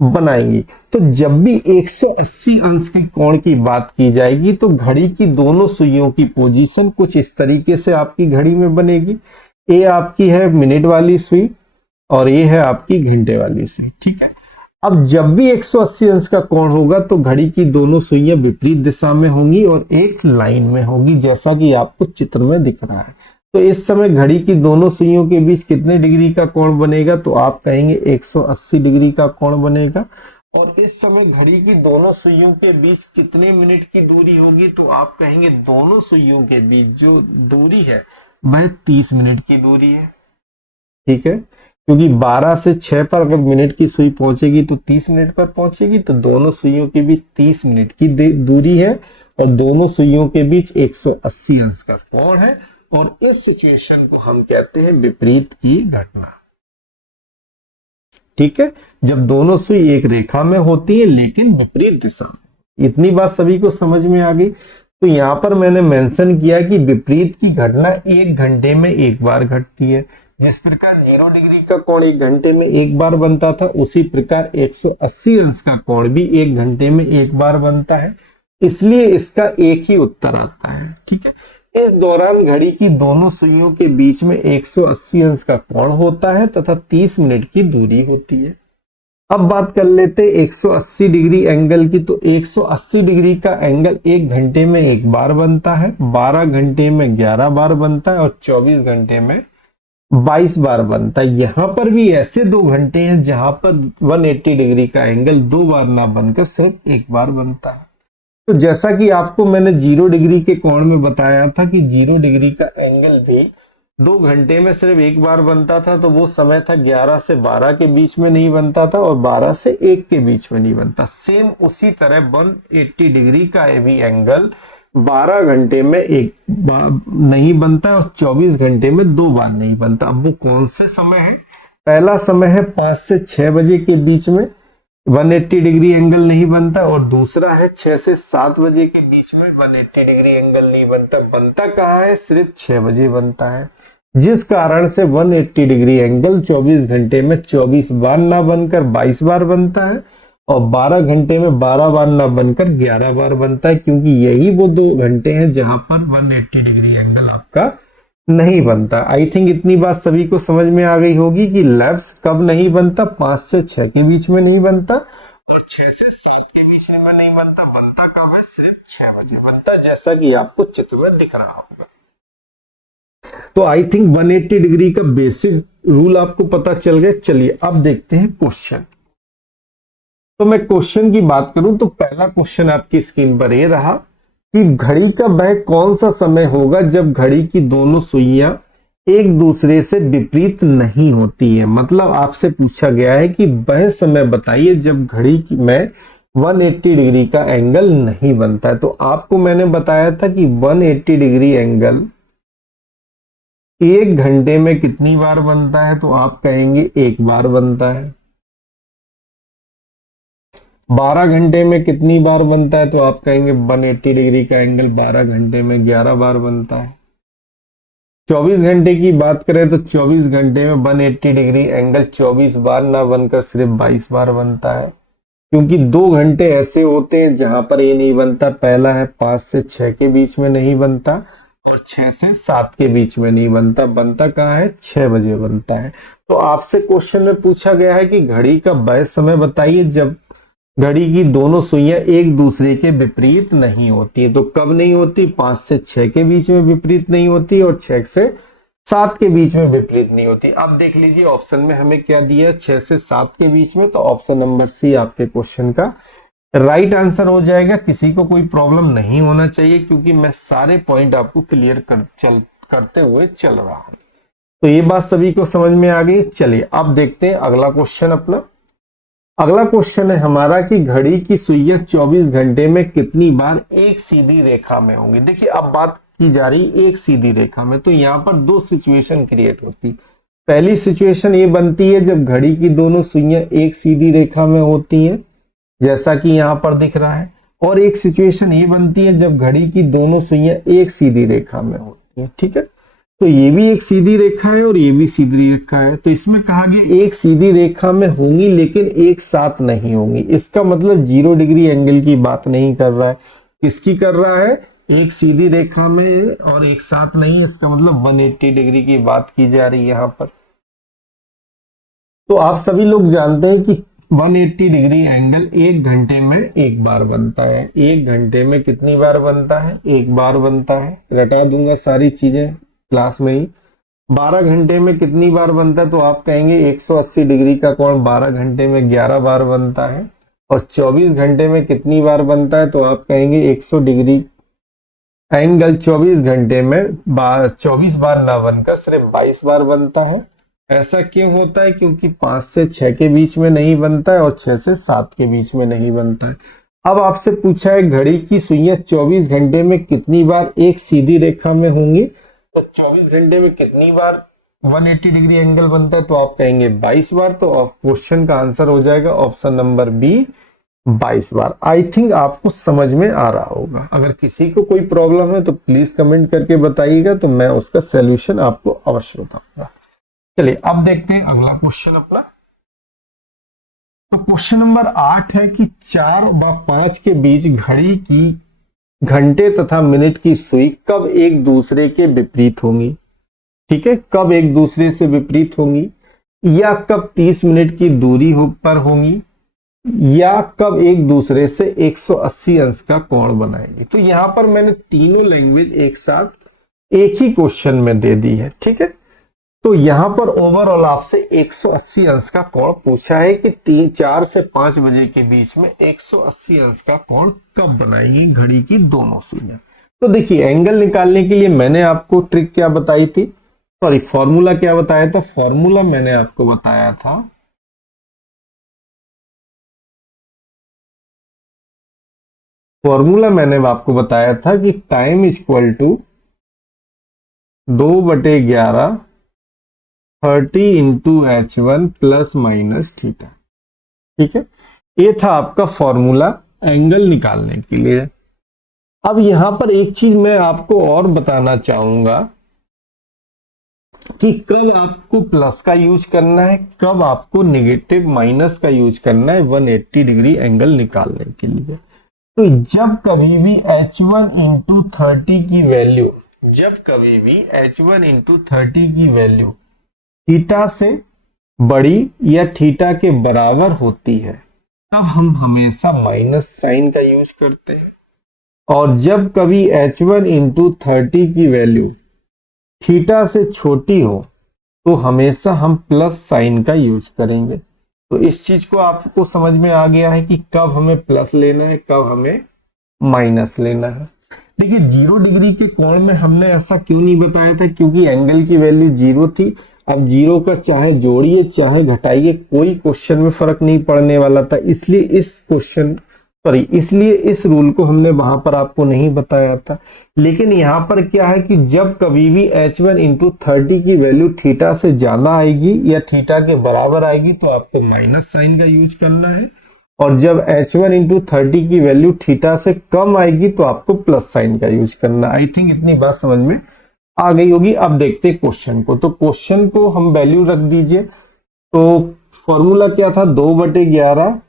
बनाएंगी। तो जब भी 180 अंश के कोण की बात की जाएगी तो घड़ी की दोनों सुइयों की पोजीशन कुछ इस तरीके से आपकी घड़ी में बनेगी। ए आपकी है मिनट वाली सुई और ये है आपकी घंटे वाली सुई। ठीक है, अब जब भी 180 अंश का कोण होगा तो घड़ी की दोनों सुइयां विपरीत दिशा में होंगी और एक लाइन में होगी, जैसा कि आपको चित्र में दिख रहा है। तो इस समय घड़ी की दोनों सुइयों के बीच कितने डिग्री का कोण बनेगा, तो आप कहेंगे 180 डिग्री का कोण बनेगा। और इस समय घड़ी की दोनों सुइयों के बीच कितने मिनट की दूरी होगी, तो आप कहेंगे दोनों सुइयों के बीच जो दूरी है वह 30 मिनट की दूरी है। ठीक है, क्योंकि 12 से 6 पर अगर मिनट की सुई पहुंचेगी तो 30 मिनट पर पहुंचेगी, तो दोनों सुइयों के बीच 30 मिनट की दूरी है और दोनों सुइयों के बीच 180 अंश का कोण है। और इस सिचुएशन को हम कहते हैं विपरीत की घटना। ठीक है, जब दोनों सुई एक रेखा में होती है लेकिन विपरीत दिशा में। इतनी बात सभी को समझ में आ गई। तो यहां पर मैंने मेंशन किया कि विपरीत की घटना 1 घंटे में एक बार घटती है। जिस प्रकार 0 डिग्री का कोण 1 घंटे में एक बार बनता था, उसी प्रकार 180 अंश का कोण भी 1 घंटे में एक बार बनता है, इसलिए इसका एक ही उत्तर आता है। ठीक है, इस दौरान घड़ी की दोनों सुइयों के बीच में 180 अंश का कोण होता है तथा 30 मिनट की दूरी होती है। अब बात कर लेते हैं 180 डिग्री एंगल की। तो 180 डिग्री का एंगल 1 घंटे में एक बार बनता है, 12 घंटे में 11 बार बनता है और 24 घंटे में 22 बार बनता है। यहां पर भी ऐसे 2 घंटे हैं जहां पर 180 डिग्री का एंगल 2 बार ना बनकर सिर्फ एक बार बनता है। तो जैसा कि आपको मैंने 0 डिग्री के कोण में बताया था कि 0 डिग्री का एंगल भी 2 घंटे में सिर्फ एक बार बनता था, तो वो समय था 11 से 12 के बीच में नहीं बनता था और 12 से 1 के बीच में नहीं बनता। सेम उसी तरह 180 डिग्री का भी एंगल 12 घंटे में एक बार नहीं बनता और 24 घंटे में 2 बार नहीं बनता। अब वो कौन से समय है? पहला समय है 5 से 6 बजे के बीच में 180 डिग्री एंगल नहीं बनता और दूसरा है 6 से 7 बजे के बीच में 180 डिग्री एंगल नहीं बनता। बनता कहाँ है? सिर्फ 6 बजे बनता है, जिस कारण से 180 डिग्री एंगल 24 घंटे में 24 बार ना बनकर 22 बार बनता है और 12 घंटे में 12 बार ना बनकर 11 बार बनता है, क्योंकि यही वो 2 घंटे हैं जहां पर 180 डिग्री एंगल आपका नहीं बनता। आई थिंक इतनी बात सभी को समझ में आ गई होगी कि लैप्स कब नहीं बनता, 5 से 6 के बीच में नहीं बनता और 6 से 7 के बीच में नहीं बनता। बनता कब है? सिर्फ 6 बजे बनता, जैसा कि आपको चित्र में दिख रहा होगा। तो आई थिंक 180 डिग्री का बेसिक रूल आपको पता चल गया। चलिए अब देखते हैं क्वेश्चन। तो मैं क्वेश्चन की बात करूं तो पहला क्वेश्चन आपकी स्क्रीन पर ये रहा कि घड़ी का वह कौन सा समय होगा जब घड़ी की दोनों सुइयां एक दूसरे से विपरीत नहीं होती है। मतलब आपसे पूछा गया है कि वह समय बताइए जब घड़ी में 180 डिग्री का एंगल नहीं बनता है। तो आपको मैंने बताया था कि 180 डिग्री एंगल एक घंटे में कितनी बार बनता है, तो आप कहेंगे एक बार बनता है। 12 घंटे में कितनी बार बनता है, तो आप कहेंगे 180 डिग्री का एंगल 12 घंटे में 11 बार बनता है। 24 घंटे की बात करें तो 24 घंटे में 180 डिग्री एंगल 24 बार ना बनकर सिर्फ 22 बार बनता है। क्योंकि 2 घंटे ऐसे होते हैं जहां पर ये नहीं बनता। पहला है 5 से 6 के बीच में नहीं बनता, और 6 से 7 के बीच में नहीं बनता। बनता कहाँ है, 6 बजे बनता है। तो आपसे क्वेश्चन में पूछा गया है कि घड़ी का वह समय बताइए जब घड़ी की दोनों सुइयां एक दूसरे के विपरीत नहीं होती। तो कब नहीं होती, 5 से 6 के बीच में विपरीत नहीं होती, और 6 से 7 के बीच में विपरीत नहीं होती। अब देख लीजिए ऑप्शन में हमें क्या दिया, 6 से 7 के बीच में। तो ऑप्शन नंबर सी आपके क्वेश्चन का राइट आंसर हो जाएगा। किसी को कोई प्रॉब्लम नहीं होना चाहिए, क्योंकि मैं सारे पॉइंट आपको क्लियर करते हुए चल रहा हूं। तो ये बात सभी को समझ में आ गई। चलिए अब देखते हैं अगला क्वेश्चन अपना। अगला क्वेश्चन है हमारा कि घड़ी की सुइयां 24 घंटे में कितनी बार एक सीधी रेखा में होंगी। देखिए अब बात की जा रही एक सीधी रेखा में, तो यहाँ पर दो सिचुएशन क्रिएट होती। पहली सिचुएशन ये बनती है जब घड़ी की दोनों सुइयां एक सीधी रेखा में होती हैं, जैसा कि यहाँ पर दिख रहा है। और एक सिचुएशन ये बनती है जब घड़ी की दोनों सुइयां एक सीधी रेखा में होती हैं। ठीक है, तो ये भी एक सीधी रेखा है और ये भी सीधी रेखा है। तो इसमें कहा गया एक सीधी रेखा में होंगी लेकिन एक साथ नहीं होंगी। इसका मतलब 0 डिग्री एंगल की बात नहीं कर रहा है। किसकी कर रहा है, एक सीधी रेखा में और एक साथ नहीं। इसका मतलब 180 डिग्री की बात की जा रही है यहाँ पर। तो आप सभी लोग जानते हैं कि 180 डिग्री एंगल एक घंटे में एक बार बनता है। एक घंटे में कितनी बार बनता है, एक बार बनता है। रटा दूंगा सारी चीजें क्लास में ही। 12 घंटे में कितनी बार बनता है, तो आप कहेंगे 180 डिग्री का कोण 12 घंटे में 11 बार बनता है। और 24 घंटे में कितनी बार बनता है, तो आप कहेंगे 100 डिग्री एंगल 24 घंटे में 24 बार ना बनकर सिर्फ 22 बार बनता है। ऐसा क्यों होता है, क्योंकि 5 से 6 के बीच में नहीं बनता है और 6 से 7 के बीच में नहीं बनता है। अब आपसे पूछा है घड़ी की सुइयां 24 घंटे में कितनी बार एक सीधी रेखा में होंगी। तो 24 घंटे में कितनी बार 180 डिग्री एंगल बनता है, तो आप कहेंगे 22 बार। तो क्वेश्चन का आंसर हो जाएगा ऑप्शन नंबर बी, 22 बार। आई थिंक आपको समझ में आ रहा होगा। अगर किसी को कोई प्रॉब्लम है तो प्लीज कमेंट करके बताइएगा, तो मैं उसका सॉल्यूशन आपको अवश्य बताऊंगा। चलिए अब देखते हैं अगला क्वेश्चन अपना। तो क्वेश्चन नंबर 8 है कि 4 व 5 के बीच घड़ी की घंटे तथा मिनट की सुई कब एक दूसरे के विपरीत होंगी। ठीक है, कब एक दूसरे से विपरीत होंगी, या कब 30 मिनट की दूरी पर होंगी, या कब एक दूसरे से 180 अंश का कोण बनाएंगे। तो यहां पर मैंने तीनों लैंग्वेज एक साथ एक ही क्वेश्चन में दे दी है। ठीक है, तो यहां पर ओवरऑल आपसे 180 अंश का कोण पूछा है कि 4 से 5 बजे के बीच में 180 अंश का कोण कब बनाएंगे घड़ी की दोनों सुइयां। तो देखिए एंगल निकालने के लिए मैंने आपको ट्रिक क्या बताई थी, सॉरी फॉर्मूला क्या बताया था। फॉर्मूला मैंने आपको बताया था कि time is equal to 2/11 30 into H1 plus minus theta. ठीक है, ये था आपका फॉर्मूला एंगल निकालने के लिए। अब यहां पर एक चीज मैं आपको और बताना चाहूंगा कि कब आपको प्लस का यूज करना है, कब आपको नेगेटिव माइनस का यूज करना है 180 डिग्री एंगल निकालने के लिए। तो जब कभी भी H1 इंटू 30 की वैल्यू की वैल्यू थीटा से बड़ी या थीटा के बराबर होती है, तब हम हमेशा माइनस साइन का यूज करते हैं। और जब कभी H1 इंटू 30 की वैल्यू थीटा से छोटी हो, तो हमेशा हम प्लस साइन का यूज करेंगे। तो इस चीज को आपको समझ में आ गया है कि कब हमें प्लस लेना है, कब हमें माइनस लेना है। देखिए 0 डिग्री के कोण में हमने ऐसा क्यों नहीं बताया था, क्योंकि एंगल की वैल्यू 0 थी। अब 0 का चाहे जोड़िए चाहे घटाइए कोई क्वेश्चन में फर्क नहीं पड़ने वाला था, इसलिए इस रूल को हमने वहां पर आपको नहीं बताया था। लेकिन यहाँ पर क्या है कि जब कभी भी h1 इंटू 30 की वैल्यू थीटा से ज्यादा आएगी या थीटा के बराबर आएगी तो आपको माइनस साइन का यूज करना है, और जब h1 इंटू 30 की वैल्यू थीटा से कम आएगी तो आपको प्लस साइन का यूज करना। आई थिंक इतनी बात समझ में आ गई होगी। अब देखते हैं क्वेश्चन को। तो क्वेश्चन को हम वैल्यू रख दीजिए। तो फॉर्मूला क्या था, 2/11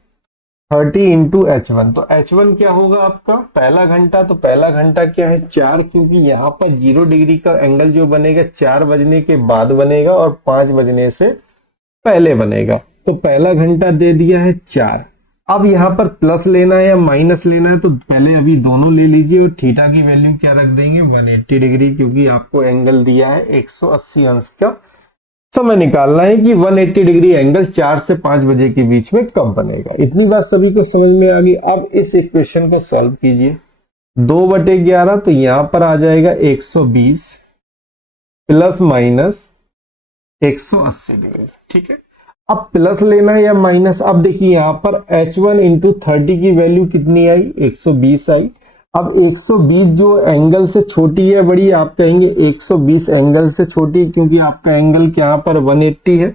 30 इंटू h1। तो h1 क्या होगा आपका पहला घंटा, तो पहला घंटा क्या है 4, क्योंकि यहाँ पर 0 डिग्री का एंगल जो बनेगा 4 बजने के बाद बनेगा और 5 बजने से पहले बनेगा। तो पहला घंटा दे दिया है 4। अब यहाँ पर प्लस लेना है या माइनस लेना है, तो पहले अभी दोनों ले लीजिए और थीटा की वैल्यू क्या रख देंगे 180 डिग्री, क्योंकि आपको एंगल दिया है 180 अंश का। समय निकालना है कि 180 डिग्री एंगल 4 से 5 बजे के बीच में कब बनेगा। इतनी बात सभी को समझ में आ गई। अब इस इक्वेशन को सॉल्व कीजिए। 2/11 तो यहां पर आ जाएगा 120 प्लस माइनस 180 डिग्री। ठीक है, अब प्लस लेना है या माइनस। अब देखिए यहां पर h1 इंटू 30 की वैल्यू कितनी आई 120 आई। अब 120 जो एंगल से छोटी है बड़ी, आप कहेंगे 120 एंगल से छोटी, क्योंकि आपका एंगल यहाँ पर 180 है।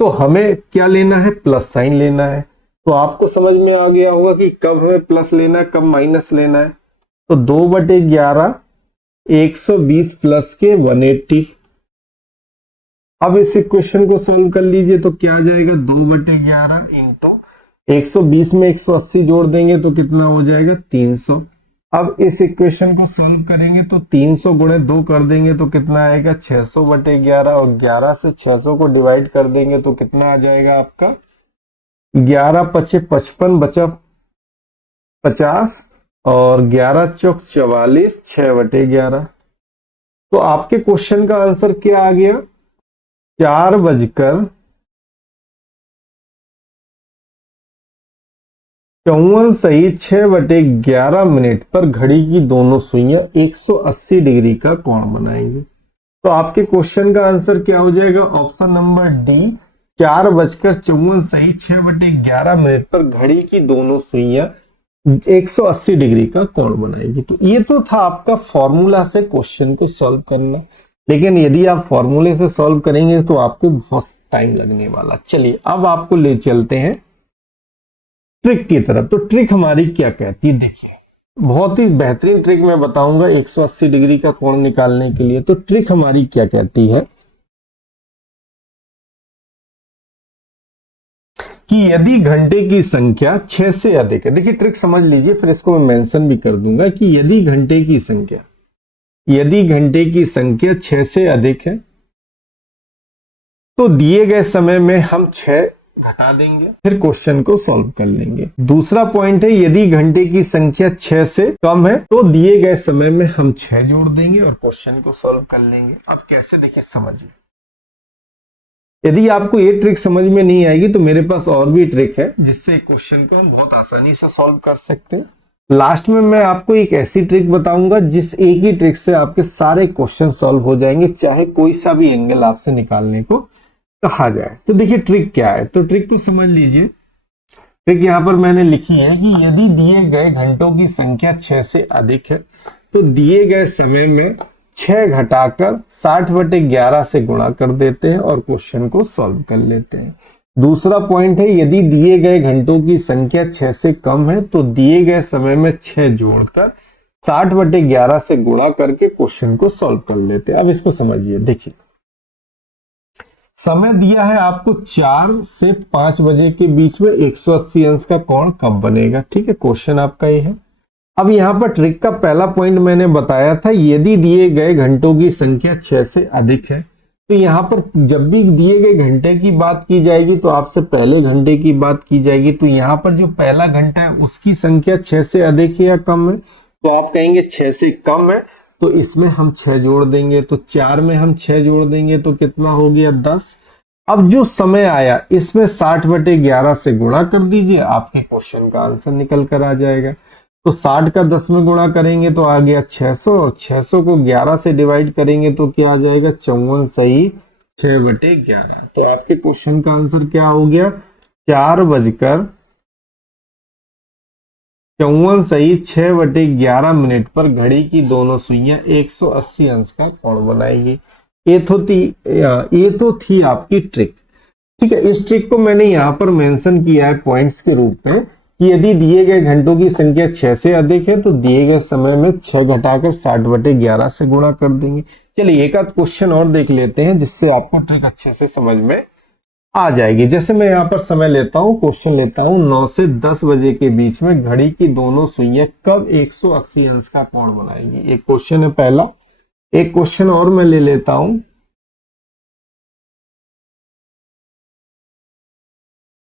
तो हमें क्या लेना है, प्लस साइन लेना है। तो आपको समझ में आ गया होगा कि कब हमें प्लस लेना है कब माइनस लेना है। तो 2/11 120 प्लस के 180। अब इस इक्वेशन को सोल्व कर लीजिए तो क्या आ जाएगा 2/11 इंटू 120 में 180 जोड़ देंगे तो कितना हो जाएगा 300। अब इस इक्वेशन को सॉल्व करेंगे तो 300 गुणे 2 कर देंगे तो कितना आएगा 600/11, और 11 से 600 को डिवाइड कर देंगे तो कितना आ जाएगा आपका 11 पचे 55 बचा 50 और 11 चौक 44 6/11। तो आपके क्वेश्चन का आंसर क्या आ गया 4:54 सही 6/11 पर घड़ी की दोनों सुइयां 180 डिग्री का कोण बनाएंगे। तो आपके क्वेश्चन का आंसर क्या हो जाएगा, ऑप्शन नंबर डी 4:54 सही 6/11 पर घड़ी की दोनों सुइयां 180 डिग्री का कोण बनाएगी। तो ये तो था आपका फॉर्मूला से क्वेश्चन को सॉल्व करना, लेकिन यदि आप फॉर्मूले से सॉल्व करेंगे तो आपको बहुत टाइम लगने वाला। चलिए अब आपको ले चलते हैं ट्रिक की तरफ। तो ट्रिक हमारी क्या कहती है, देखिए बहुत ही बेहतरीन ट्रिक मैं बताऊंगा 180 डिग्री का कोण निकालने के लिए। तो ट्रिक हमारी क्या कहती है कि यदि घंटे की संख्या 6 से अधिक है, देखिए ट्रिक समझ लीजिए फिर इसको मैं मेंशन भी कर दूंगा कि यदि घंटे की संख्या 6 से अधिक है तो दिए गए समय में हम 6 घटा देंगे, फिर क्वेश्चन को सॉल्व कर लेंगे। दूसरा पॉइंट है यदि घंटे की संख्या 6 से कम है तो दिए गए समय में हम 6 जोड़ देंगे और क्वेश्चन को सॉल्व कर लेंगे। अब कैसे, देखिए समझिए। यदि आपको ये ट्रिक समझ में नहीं आएगी तो मेरे पास और भी ट्रिक है जिससे क्वेश्चन को हम बहुत आसानी से सॉल्व कर सकते हैं। लास्ट में मैं आपको एक ऐसी ट्रिक बताऊंगा जिस एक ही ट्रिक से आपके सारे क्वेश्चन सॉल्व हो जाएंगे, चाहे कोई सा भी एंगल आपसे निकालने को कहा जाए। तो देखिए ट्रिक क्या है, तो ट्रिक को समझ लीजिए। ट्रिक यहां पर मैंने लिखी है कि यदि दिए गए घंटों की संख्या 6 से अधिक है तो दिए गए समय में 6 घटाकर 60/11 से गुणा कर देते हैं और क्वेश्चन को सॉल्व कर लेते हैं। दूसरा पॉइंट है यदि दिए गए घंटों की संख्या 6 से कम है तो दिए गए समय में 6 जोड़कर 60/11 से गुणा करके क्वेश्चन को सॉल्व कर लेते हैं। अब इसको समझिए, देखिए समय दिया है आपको 4 से 5 बजे के बीच में 180 अंश का कोण कब बनेगा। ठीक है, क्वेश्चन आपका ये है। अब यहां पर ट्रिक का पहला पॉइंट मैंने बताया था यदि दिए गए घंटों की संख्या 6 से अधिक है, तो यहां पर जब भी दिए गए घंटे की बात की जाएगी तो आपसे पहले घंटे की बात की जाएगी। तो यहां पर जो पहला घंटा है उसकी संख्या 6 से अधिक है या कम है, तो आप कहेंगे 6 से कम है, तो इसमें हम 6 जोड़ देंगे। तो 4 में हम 6 जोड़ देंगे तो कितना हो गया 10। अब जो समय आया इसमें 60/11 से गुणा कर दीजिए, आपके क्वेश्चन का आंसर निकल कर आ जाएगा। तो 60 का 10 में गुणा करेंगे तो आ गया 600, और 600 को 11 से डिवाइड करेंगे तो क्या आ जाएगा 54 सही 6/11। तो आपके क्वेश्चन का आंसर क्या हो गया 4:54 सही 6/11 पर घड़ी की दोनों सुइयां 180 अंश का कोण बनाएगी। ये तो थी आपकी ट्रिक। ठीक है, इस ट्रिक को मैंने यहाँ पर मेंशन किया है पॉइंट्स के रूप में कि यदि दिए गए घंटों की संख्या 6 से अधिक है तो दिए गए समय में 6 घटाकर 60/11 से गुणा कर देंगे। चलिए एक आध क्वेश्चन और देख लेते हैं जिससे आपको ट्रिक अच्छे से समझ में आ जाएगी। जैसे मैं यहाँ पर समय लेता हूँ, क्वेश्चन लेता हूँ 9 से 10 बजे के बीच में घड़ी की दोनों सुइयां कब 180 अंश का कोण बनाएगी। एक क्वेश्चन है पहला। एक क्वेश्चन और मैं ले लेता हूं।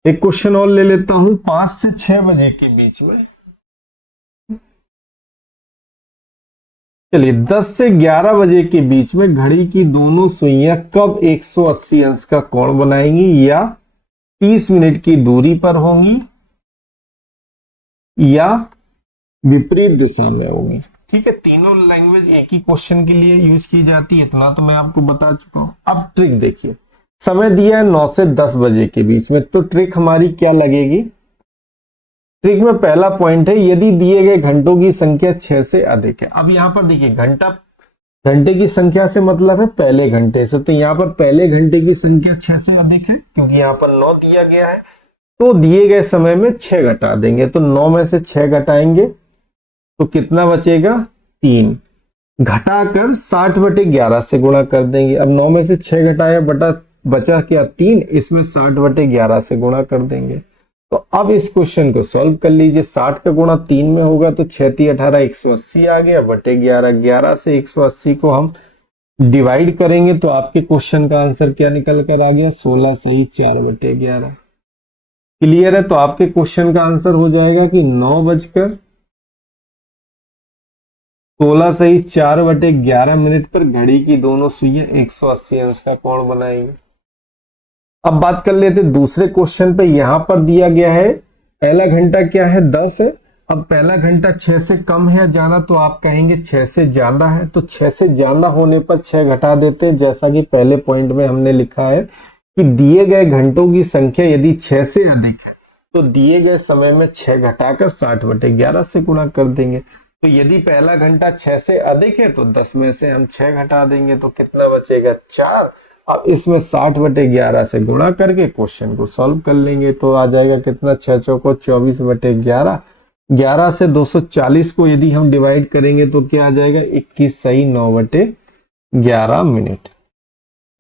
एक क्वेश्चन और ले लेता हूं 5 से 6 बजे के बीच में। चलिए 10 से 11 बजे के बीच में घड़ी की दोनों सुइयां कब 180 अंश का कोण बनाएंगी या 30 मिनट की दूरी पर होंगी या विपरीत दिशा में होंगी। ठीक है, तीनों लैंग्वेज एक ही क्वेश्चन के लिए यूज की जाती है, इतना तो मैं आपको बता चुका हूं। अब ट्रिक देखिए, समय दिया है 9 से 10 बजे के बीच में, तो ट्रिक हमारी क्या लगेगी। ट्रिक में पहला पॉइंट है यदि दिए गए घंटों की संख्या 6 से अधिक है। अब यहां पर देखिए घंटे की संख्या से मतलब है पहले घंटे से, तो यहां पर पहले घंटे की संख्या 6 से अधिक है क्योंकि यहां पर 9 दिया गया है, तो दिए गए समय में 6 घटा देंगे। तो 9 में से 6 घटाएंगे तो कितना बचेगा 3, घटाकर 60/11 से गुणा कर देंगे। अब 9 में से 6 घटाया बचा क्या 3, इसमें 60/11 से गुणा कर देंगे। तो अब इस क्वेश्चन को सॉल्व कर लीजिए। 60 का गुणा 3 में होगा तो 6×3=18 180 आ गया बटे 11। 11 से 180 को हम डिवाइड करेंगे तो आपके क्वेश्चन का आंसर क्या निकल कर आ गया 16 सही 4/11। क्लियर है, तो आपके क्वेश्चन का आंसर हो जाएगा कि 9:16 सही 4/11 पर घड़ी की दोनों सुइयां 180 अंश का कोण बनाएंगे। अब बात कर लेते दूसरे क्वेश्चन पे। यहां पर दिया गया है पहला घंटा क्या है 10 है। अब पहला घंटा 6 से कम है या ज्यादा, तो आप कहेंगे 6 से ज्यादा है, तो 6 से ज्यादा होने पर 6 घटा देते हैं। जैसा कि पहले पॉइंट में हमने लिखा है कि दिए गए घंटों की संख्या यदि 6 से अधिक है तो दिए गए समय में 6 घटाकर 60/11 से गुणा कर देंगे। तो यदि पहला घंटा 6 से अधिक है तो 10 में से हम 6 घटा देंगे तो कितना बचेगा 4। अब इसमें 60/11 से गुणा करके क्वेश्चन को सॉल्व कर लेंगे तो आ जाएगा कितना 6 चौको 24/11। 11 से 240 को यदि हम डिवाइड करेंगे तो क्या आ जाएगा 21 सही 9/11।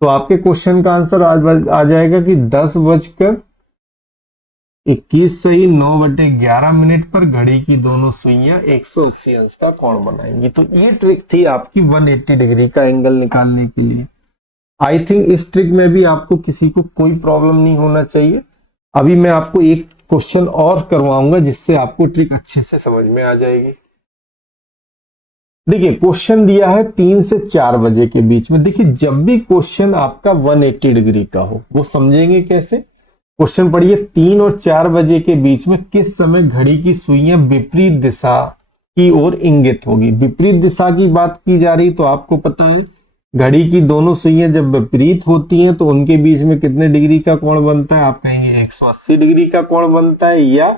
तो आपके क्वेश्चन का आंसर आ जाएगा कि 10:21 सही 9/11 पर घड़ी की दोनों सुइयां 180 अंश का कोण बनाएंगी। तो ये ट्रिक थी आपकी 180 डिग्री का एंगल निकालने के लिए। आई थिंक इस ट्रिक में भी आपको किसी को कोई प्रॉब्लम नहीं होना चाहिए। अभी मैं आपको एक क्वेश्चन और करवाऊंगा जिससे आपको ट्रिक अच्छे से समझ में आ जाएगी। देखिए क्वेश्चन दिया है 3 से 4 बजे के बीच में। देखिए जब भी क्वेश्चन आपका 180 डिग्री का हो वो समझेंगे कैसे। क्वेश्चन पढ़िए 3 और 4 बजे के बीच में किस समय घड़ी की सुइयां विपरीत दिशा की ओर इंगित होगी। विपरीत दिशा की बात की जा रही तो आपको पता है घड़ी की दोनों सुइयां जब विपरीत होती हैं तो उनके बीच में कितने डिग्री का कोण बनता है। आप कहेंगे 180 डिग्री का कोण बनता है, या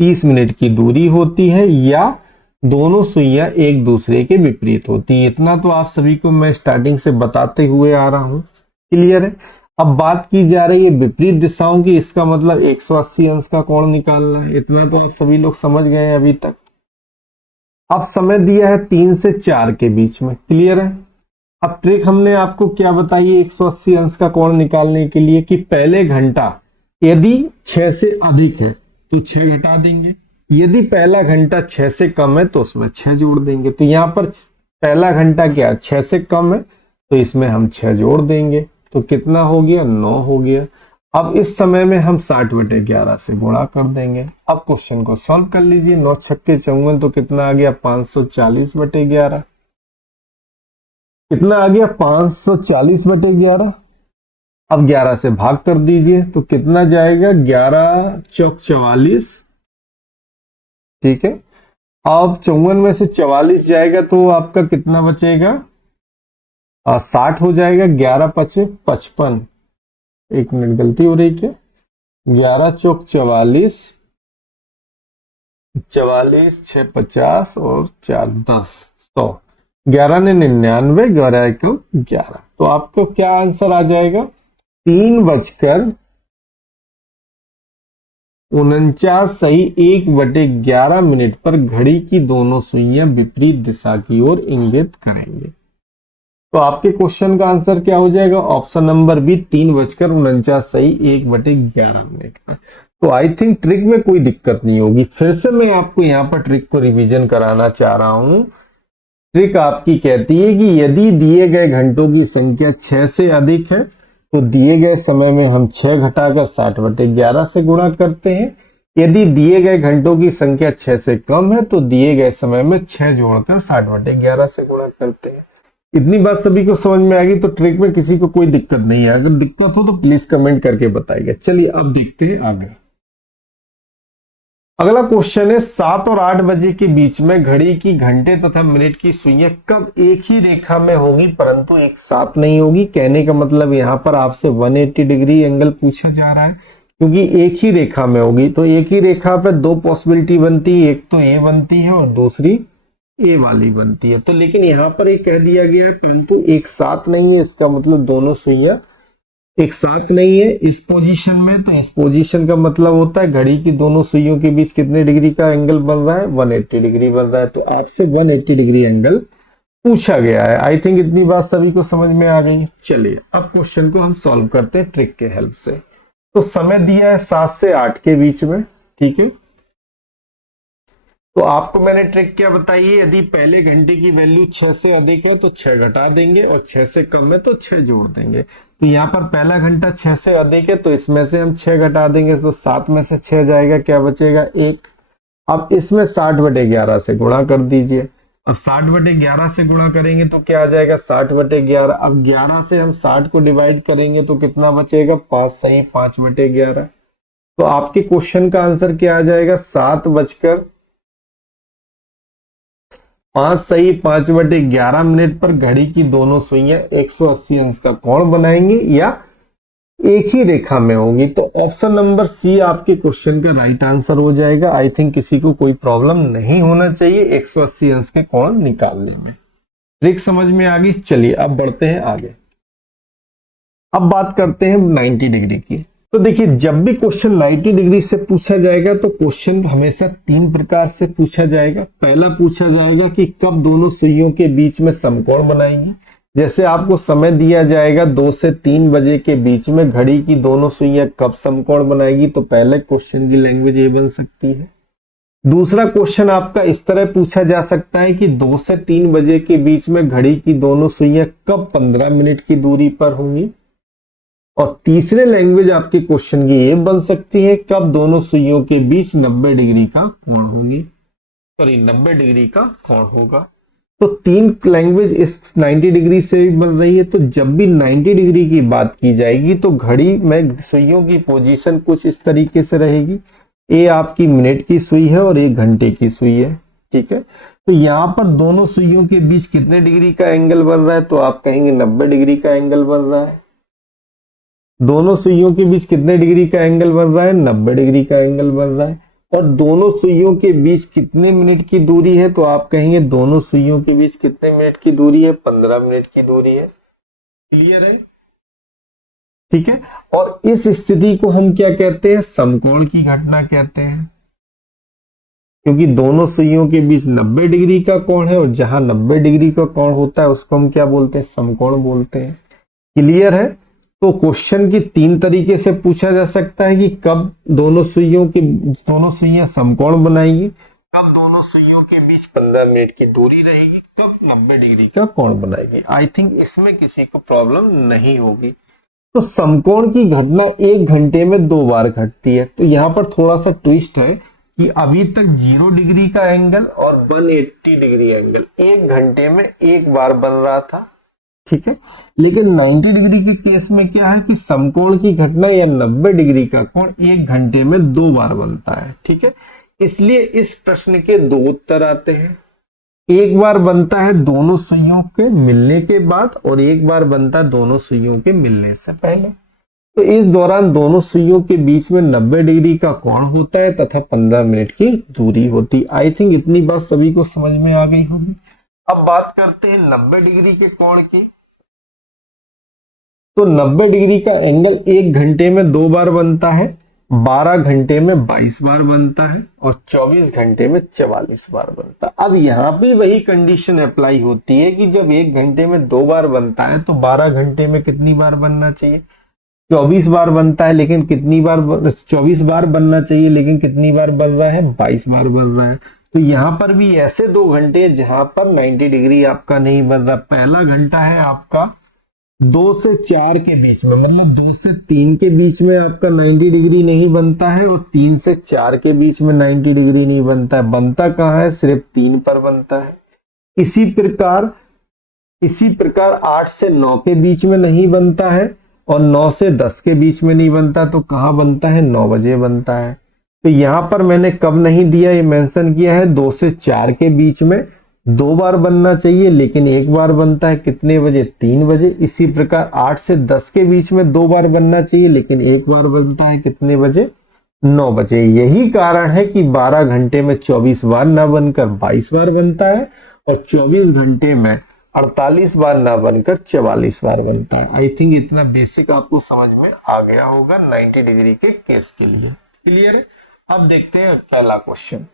30 मिनट की दूरी होती है, या दोनों सुइयां एक दूसरे के विपरीत होती है। इतना तो आप सभी को मैं स्टार्टिंग से बताते हुए आ रहा हूं। क्लियर है। अब बात की जा रही है विपरीत दिशाओं की, इसका मतलब 180 अंश का कोण निकालना है। इतना तो आप सभी लोग समझ गए हैं अभी तक। अब समय दिया है 3 से 4 के बीच में। क्लियर है। अब ट्रिक हमने आपको क्या बताई है 180 अंश का कोण निकालने के लिए कि पहले घंटा यदि 6 से अधिक है तो 6 घटा देंगे, यदि पहला घंटा 6 से कम है तो उसमें 6 जोड़ देंगे। तो यहां पर पहला घंटा क्या 6 से कम है तो इसमें हम 6 जोड़ देंगे तो कितना हो गया 9 हो गया। अब इस समय में हम 60/11 से गुणा कर देंगे। अब क्वेश्चन को सॉल्व कर लीजिए। 9 छक्के 54 तो कितना आ गया 540/11। कितना आ गया 540/11। अब 11 से भाग कर दीजिए तो कितना जाएगा 11 चौक 44। ठीक है, अब 54 में से 44 जाएगा तो आपका कितना बचेगा? 60 हो जाएगा। 11 पचे 55, 1 मिनट गलती हो रही क्या? 11 चौक 44, 44 6 50 और 4 10, 100। 11 ने 99, 11 को 11, तो आपको क्या आंसर आ जाएगा? 3:49 सही 1/11 पर घड़ी की दोनों सुइयां विपरीत दिशा की ओर इंगित करेंगे। तो आपके क्वेश्चन का आंसर क्या हो जाएगा? ऑप्शन नंबर बी, 3:49 सही 1/11। तो आई थिंक ट्रिक में कोई दिक्कत नहीं होगी। फिर से मैं आपको यहाँ पर ट्रिक को रिवीजन कराना चाह रहा हूं। ट्रिक आपकी कहती है कि यदि दिए गए घंटों की संख्या 6 से अधिक है तो दिए गए समय में हम 6 घटाकर 60/11 से गुणा करते हैं। यदि दिए गए घंटों की संख्या 6 से कम है तो दिए गए समय में 6 जोड़कर 60/11 से गुणा करते हैं। इतनी बात सभी को समझ में आ गई? तो ट्रिक में किसी को कोई दिक्कत नहीं है। अगर दिक्कत हो तो प्लीज कमेंट करके बताइए। चलिए अब देखते हैं आगे। अगला क्वेश्चन है, 7 और 8 बजे के बीच में घड़ी की घंटे तथा मिनट की सुइयां कब एक ही रेखा में होंगी परंतु एक साथ नहीं होगी? कहने का मतलब यहाँ पर आपसे 180 डिग्री एंगल पूछा जा रहा है, क्योंकि एक ही रेखा में होगी। तो एक ही रेखा पे दो पॉसिबिलिटी बनती है, एक तो ए बनती है और दूसरी ए वाली बनती है। तो लेकिन यहाँ पर एक कह दिया गया है परंतु एक साथ नहीं है, इसका मतलब दोनों सुइयां एक साथ नहीं है इस पोजीशन में। तो इस पोजीशन का मतलब होता है घड़ी की दोनों सुइयों के बीच कितने डिग्री का एंगल बन रहा है? 180 डिग्री बन रहा है। तो आपसे 180 डिग्री एंगल पूछा गया है। आई थिंक इतनी बात सभी को समझ में आ गई। चलिए अब क्वेश्चन को हम सॉल्व करते हैं ट्रिक के हेल्प से। तो समय दिया है 7 से 8 के बीच में, ठीक है। तो आपको मैंने ट्रिक क्या बताई है? यदि पहले घंटे की वैल्यू 6 से अधिक है तो 6 घटा देंगे और 6 से कम है तो 6 जोड़ देंगे। तो यहाँ पर पहला घंटा 6 से अधिक है तो इसमें से हम 6 घटा देंगे तो 7 में से 6 जाएगा, क्या बचेगा? 1। अब इसमें 60/11 से गुणा कर दीजिए। अब 60/11 से गुणा करेंगे तो क्या आ जाएगा? 60/11। अब 11 से हम 60 को डिवाइड करेंगे तो कितना बचेगा? 5 सही 5/11। तो आपके क्वेश्चन का आंसर क्या आ जाएगा? 5 सही 5/11 पर घड़ी की दोनों सुइयां 180 अंश का कोण बनाएंगी या एक ही रेखा में होंगी। तो ऑप्शन नंबर सी आपके क्वेश्चन का राइट आंसर हो जाएगा। आई थिंक किसी को कोई प्रॉब्लम नहीं होना चाहिए 180 अंश के कोण निकालने में। ट्रिक समझ में आ गई? चलिए अब बढ़ते हैं आगे। अब बात करते हैं 90 डिग्री की। तो देखिए, जब भी क्वेश्चन 90 डिग्री से पूछा जाएगा तो क्वेश्चन हमेशा 3 प्रकार से पूछा जाएगा। पहला पूछा जाएगा कि कब दोनों सुइयों के बीच में समकोण बनाएंगी। जैसे आपको समय दिया जाएगा 2 से 3 बजे के बीच में घड़ी की दोनों सुइयां कब समकोण बनाएगी, तो पहले क्वेश्चन की लैंग्वेज ये बन सकती है। दूसरा क्वेश्चन आपका इस तरह पूछा जा सकता है कि 2 से 3 बजे के बीच में घड़ी की दोनों सुइयां कब 15 मिनट की दूरी पर होंगी। और तीसरे लैंग्वेज आपके क्वेश्चन की ये बन सकती है कब दोनों सुइयों के बीच 90 डिग्री का कोण होंगे, सॉरी 90 डिग्री का कोण होगा। तो 3 लैंग्वेज इस 90 डिग्री से बन रही है। तो जब भी 90 डिग्री की बात की जाएगी तो घड़ी में सुइयों की पोजीशन कुछ इस तरीके से रहेगी। ए आपकी मिनट की सुई है और 1 घंटे की सुई है, ठीक है। तो यहाँ पर दोनों सुइयों के बीच कितने डिग्री का एंगल बन रहा है, तो आप कहेंगे 90 डिग्री का एंगल बन रहा है। दोनों सुइयों के बीच कितने डिग्री का एंगल बन रहा है? 90 डिग्री का एंगल बन रहा है। और दोनों सुइयों के बीच कितने मिनट की दूरी है, तो आप कहेंगे दोनों सुइयों के बीच कितने मिनट की दूरी है? 15 मिनट की दूरी है। क्लियर है? ठीक है। और इस स्थिति को हम क्या कहते हैं? समकोण की घटना कहते हैं, क्योंकि दोनों सुइयों के बीच 90 डिग्री का कोण है और जहां 90 डिग्री का कोण होता है उसको हम क्या बोलते हैं? समकोण बोलते हैं। क्लियर है? तो क्वेश्चन की 3 तरीके से पूछा जा सकता है कि कब दोनों सुइयां समकोण बनाएंगी, कब दोनों सुइयों के बीच 15 मिनट की दूरी रहेगी, कब 90 डिग्री का कोण बनाएगी। आई थिंक इसमें किसी को प्रॉब्लम नहीं होगी। तो समकोण की घटना 1 घंटे में 2 बार घटती है। तो यहाँ पर थोड़ा सा ट्विस्ट है कि अभी तक 0 डिग्री का एंगल और 180 डिग्री एंगल 1 घंटे में 1 बार बन रहा था, ठीक है। लेकिन 90 डिग्री के केस में क्या है कि समकोण की घटना या 90 डिग्री का कोण 1 घंटे में 2 बार बनता है, ठीक है। इसलिए इस प्रश्न के दो उत्तर आते हैं। एक बार बनता है दोनों सुइयों के मिलने के बाद और एक बार बनता है दोनों सुइयों के मिलने से पहले। तो इस दौरान दोनों सुइयों के बीच में 90 डिग्री का कोण होता है तथा 15 मिनट की दूरी होती। आई थिंक इतनी बात सभी को समझ में आ गई होगी। अब बात करते हैं 90 डिग्री के कोण की। तो 90 डिग्री का एंगल 1 घंटे में 2 बार बनता है, 12 घंटे में 22 बार बनता है और 24 घंटे में 44 बार बनता है। अब यहाँ पे वही कंडीशन अप्लाई होती है कि जब 1 घंटे में 2 बार बनता है तो 12 घंटे में कितनी बार बनना चाहिए? 24 बार बनता है, लेकिन कितनी बार 24 बार बनना चाहिए, लेकिन कितनी बार बन रहा है? 22 बार बन रहा है। तो यहाँ पर भी ऐसे 2 घंटे जहां पर 90 डिग्री आपका नहीं बन रहा। पहला घंटा है आपका 2 से 4 के बीच में, मतलब 2 से 3 के बीच में आपका 90 डिग्री नहीं बनता है और 3 से 4 के बीच में 90 डिग्री नहीं बनता है। बनता कहाँ है? सिर्फ 3 पर बनता है। इसी प्रकार 8 से 9 के बीच में नहीं बनता है और 9 से 10 के बीच में नहीं बनता। तो कहाँ बनता है? 9 बजे बनता है। तो यहां पर मैंने कब नहीं दिया, ये मेंशन किया है 2 से 4 के बीच में 2 बार बनना चाहिए, लेकिन 1 बार बनता है कितने बजे? 3 बजे। इसी प्रकार 8 से 10 के बीच में 2 बार बनना चाहिए, लेकिन 1 बार बनता है कितने बजे? 9 बजे। यही कारण है कि 12 घंटे में 24 बार ना बनकर 22 बार बनता है और 24 घंटे में 48 बार ना बनकर 44 बार बनता है। आई थिंक इतना बेसिक आपको समझ में आ गया होगा 90 डिग्री के केस के लिए। क्लियर है? अब देखते हैं पहला क्वेश्चन।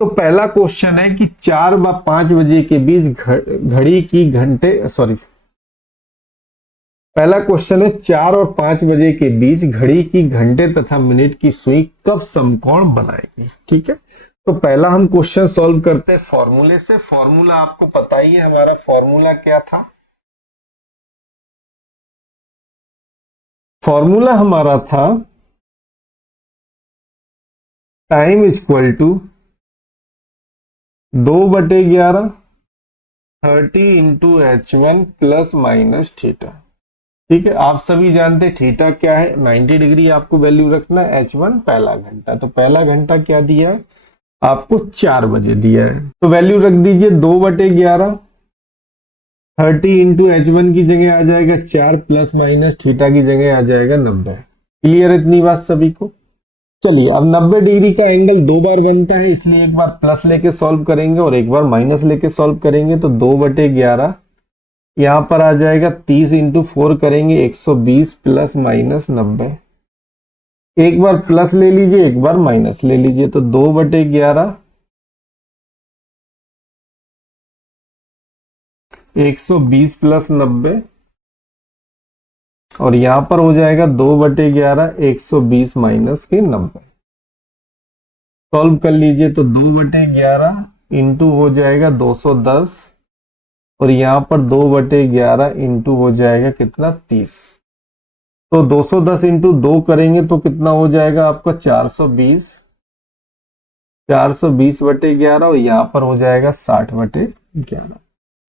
तो पहला क्वेश्चन है कि 4 व 5 बजे के बीच घड़ी की घंटे पहला क्वेश्चन है 4 और 5 बजे के बीच घड़ी की घंटे तथा मिनट की सुई कब समकोण बनाएगी। ठीक है, तो पहला हम क्वेश्चन सॉल्व करते हैं फॉर्मूले से। फॉर्मूला आपको पता ही है, हमारा फॉर्मूला क्या था? फॉर्मूला हमारा था time equal to 2/11 30 into H1 plus minus theta. ठीक है, आप सभी जानते हैं थीटा क्या है? 90 डिग्री आपको वैल्यू रखना है। H1 पहला घंटा, तो पहला घंटा क्या दिया है आपको? 4 बजे दिया है। तो वैल्यू रख दीजिए 2/11। 30 इंटू H1 की जगह आ जाएगा 4 प्लस माइनस थीटा की जगह आ जाएगा 90। क्लियर इतनी बात सभी को? चलिए, अब 90 डिग्री का एंगल 2 बार बनता है, इसलिए एक बार प्लस लेके सॉल्व करेंगे और एक बार माइनस लेके सॉल्व करेंगे। तो 2/11 यहां पर आ जाएगा 30 इंटू 4 करेंगे 120 प्लस माइनस 90। एक बार प्लस ले लीजिए, एक बार माइनस ले लीजिए। तो 2/11 120 प्लस 90 और यहां पर हो जाएगा 2/11 120 माइनस के 90। सॉल्व कर लीजिए तो 2/11 इंटू हो जाएगा 210 और यहां पर 2/11 इंटू हो जाएगा कितना? 30। तो 210 इंटू 2 करेंगे तो कितना हो जाएगा आपका? 420। 420/11 और यहां पर हो जाएगा 60/11।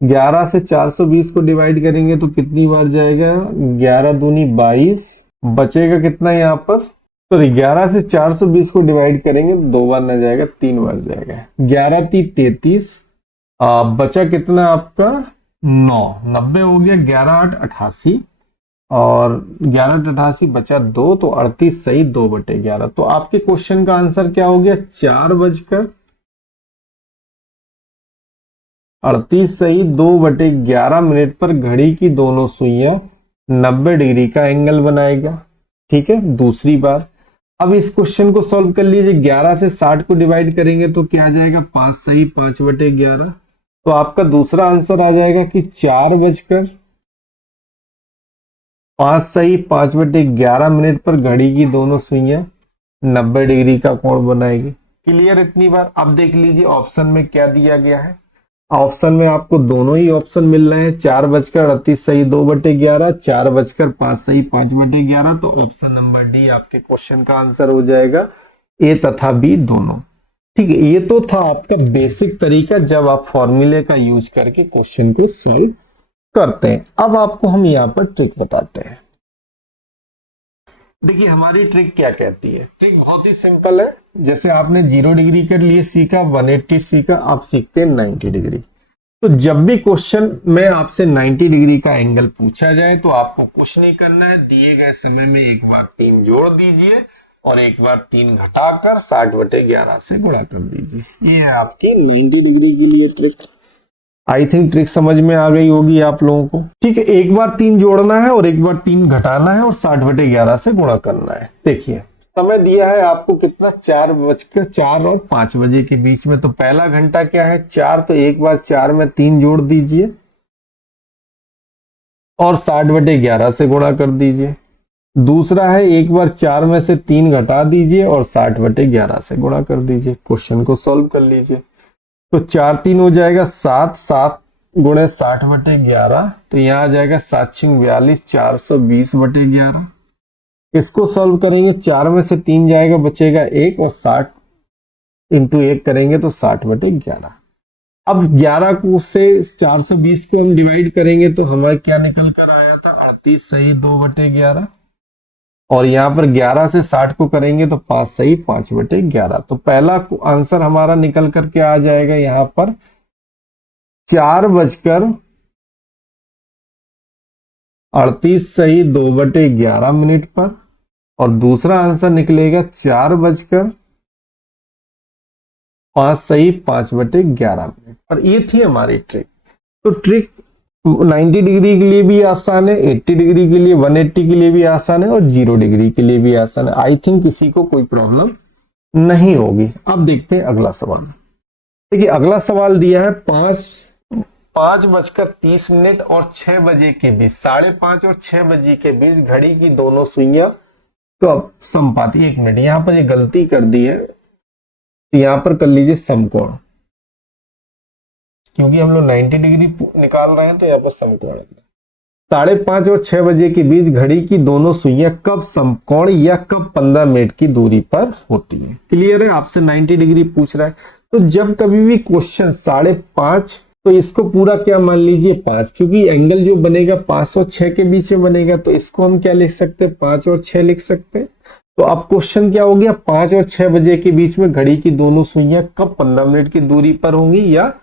11 से 420 को डिवाइड करेंगे तो कितनी बार जाएगा? 11 दूनी 22, बचेगा कितना यहाँ पर? सॉरी, 11 से 420 को डिवाइड करेंगे तो 2 बार ना जाएगा, 3 बार जाएगा। 11 × 3 = 33। बचा कितना आपका? 9। 90 हो गया, 11 × 8 = 88 और 11 × 88 बचा 2, तो 38 सही 2/11। तो आपके क्वेश्चन का आंसर क्या हो गया? 4:38 सही 2/11 मिनट पर घड़ी की दोनों सुइयां 90 डिग्री का एंगल बनाएगा। ठीक है, दूसरी बार अब इस क्वेश्चन को सॉल्व कर लीजिए। 11 से 60 को डिवाइड करेंगे तो क्या आ जाएगा? 5 सही 5/11। तो आपका दूसरा आंसर आ जाएगा कि 4:05 सही 5/11 मिनट पर घड़ी की दोनों सुइयां 90 डिग्री का कोण बनाएगी। क्लियर इतनी बार? अब देख लीजिए ऑप्शन में क्या दिया गया है। ऑप्शन में आपको दोनों ही ऑप्शन मिल रहे हैं। 4:38 सही 2/11, 4:05 सही 5/11। तो ऑप्शन नंबर डी आपके क्वेश्चन का आंसर हो जाएगा, ए तथा बी दोनों। ठीक है, ये तो था आपका बेसिक तरीका जब आप फॉर्मूले का यूज करके क्वेश्चन को सॉल्व करते हैं। अब आपको हम यहाँ पर ट्रिक बताते हैं। देखिए हमारी ट्रिक क्या कहती है, ट्रिक बहुत ही सिंपल है। जैसे आपने 0 डिग्री के लिए सीखा, 180 सीखा, आप सीखते हैं 90 डिग्री। तो जब भी क्वेश्चन में आपसे 90 डिग्री का एंगल पूछा जाए तो आपको कुछ नहीं करना है, दिए गए समय में एक बार 3 जोड़ दीजिए और एक बार 3 घटाकर 60/11 से गुणा कर दीजिए। ये है आपकी 90 डिग्री के लिए ट्रिक। आई थिंक ट्रिक समझ में आ गई होगी आप लोगों को। ठीक है, एक बार 3 जोड़ना है और एक बार 3 घटाना है और 60/11 से गुणा करना है। देखिए समय दिया है आपको कितना, 4 और 5 बजे के बीच में। तो पहला घंटा क्या है, 4, तो एक बार 4 में 3 जोड़ दीजिए और 60/11 से गुणा कर दीजिए। दूसरा है एक बार 4 में से 3 घटा दीजिए और 60/11 से गुणा कर दीजिए। क्वेश्चन को सॉल्व कर लीजिए। तो 4 3 हो जाएगा 7, 7 गुणे 60/11, तो यहाँ आ जाएगा 7 6 42, 420/11। इसको सॉल्व करेंगे, 4 में से 3 जाएगा, बचेगा 1 और 60 इंटू 1 करेंगे तो 60/11। अब 11 को से 420 को हम डिवाइड करेंगे तो हमारा क्या निकल कर आया था, 38 सही 2/11। और यहाँ पर 11 से 60 को करेंगे तो 5 सही 5/11। तो पहला आंसर हमारा निकल करके आ जाएगा यहाँ पर 4:38 सही 2/11 मिनट पर। और दूसरा आंसर निकलेगा 4:05 सही 5/11 मिनट पर। ये थी हमारी ट्रिक। तो ट्रिक 90 डिग्री के लिए भी आसान है, 80 डिग्री के लिए, 180 के लिए भी आसान है और 0 डिग्री के लिए भी आसान है। आई थिंक किसी को कोई प्रॉब्लम नहीं होगी। अब देखते हैं अगला सवाल। देखिए अगला सवाल दिया है 5:30 और 6 बजे के बीच, 5:30 और 6 बजे के बीच घड़ी की दोनों सुइयां कब समपाती। 1 मिनट, यहां पर ये गलती कर दी है, यहां पर कर लीजिए समकोण, क्योंकि हम लोग 90 डिग्री निकाल रहे हैं तो यहाँ पर समकोण। 5:30 और 6 बजे के बीच घड़ी की दोनों सुइयां कब समकोण या कब 15 मिनट की दूरी पर होती है। क्लियर है, आपसे 90 डिग्री पूछ रहा है। तो जब कभी भी क्वेश्चन 5:30, तो इसको पूरा क्या मान लीजिए 5, क्योंकि एंगल जो बनेगा 5 और 6 के बीच में बनेगा, तो इसको हम क्या लिख सकते हैं, 5 और 6 लिख सकते हैं। तो अब क्वेश्चन क्या हो गया, 5 और 6 बजे के बीच में घड़ी की दोनों सुइयां कब 15 मिनट की दूरी पर होंगी या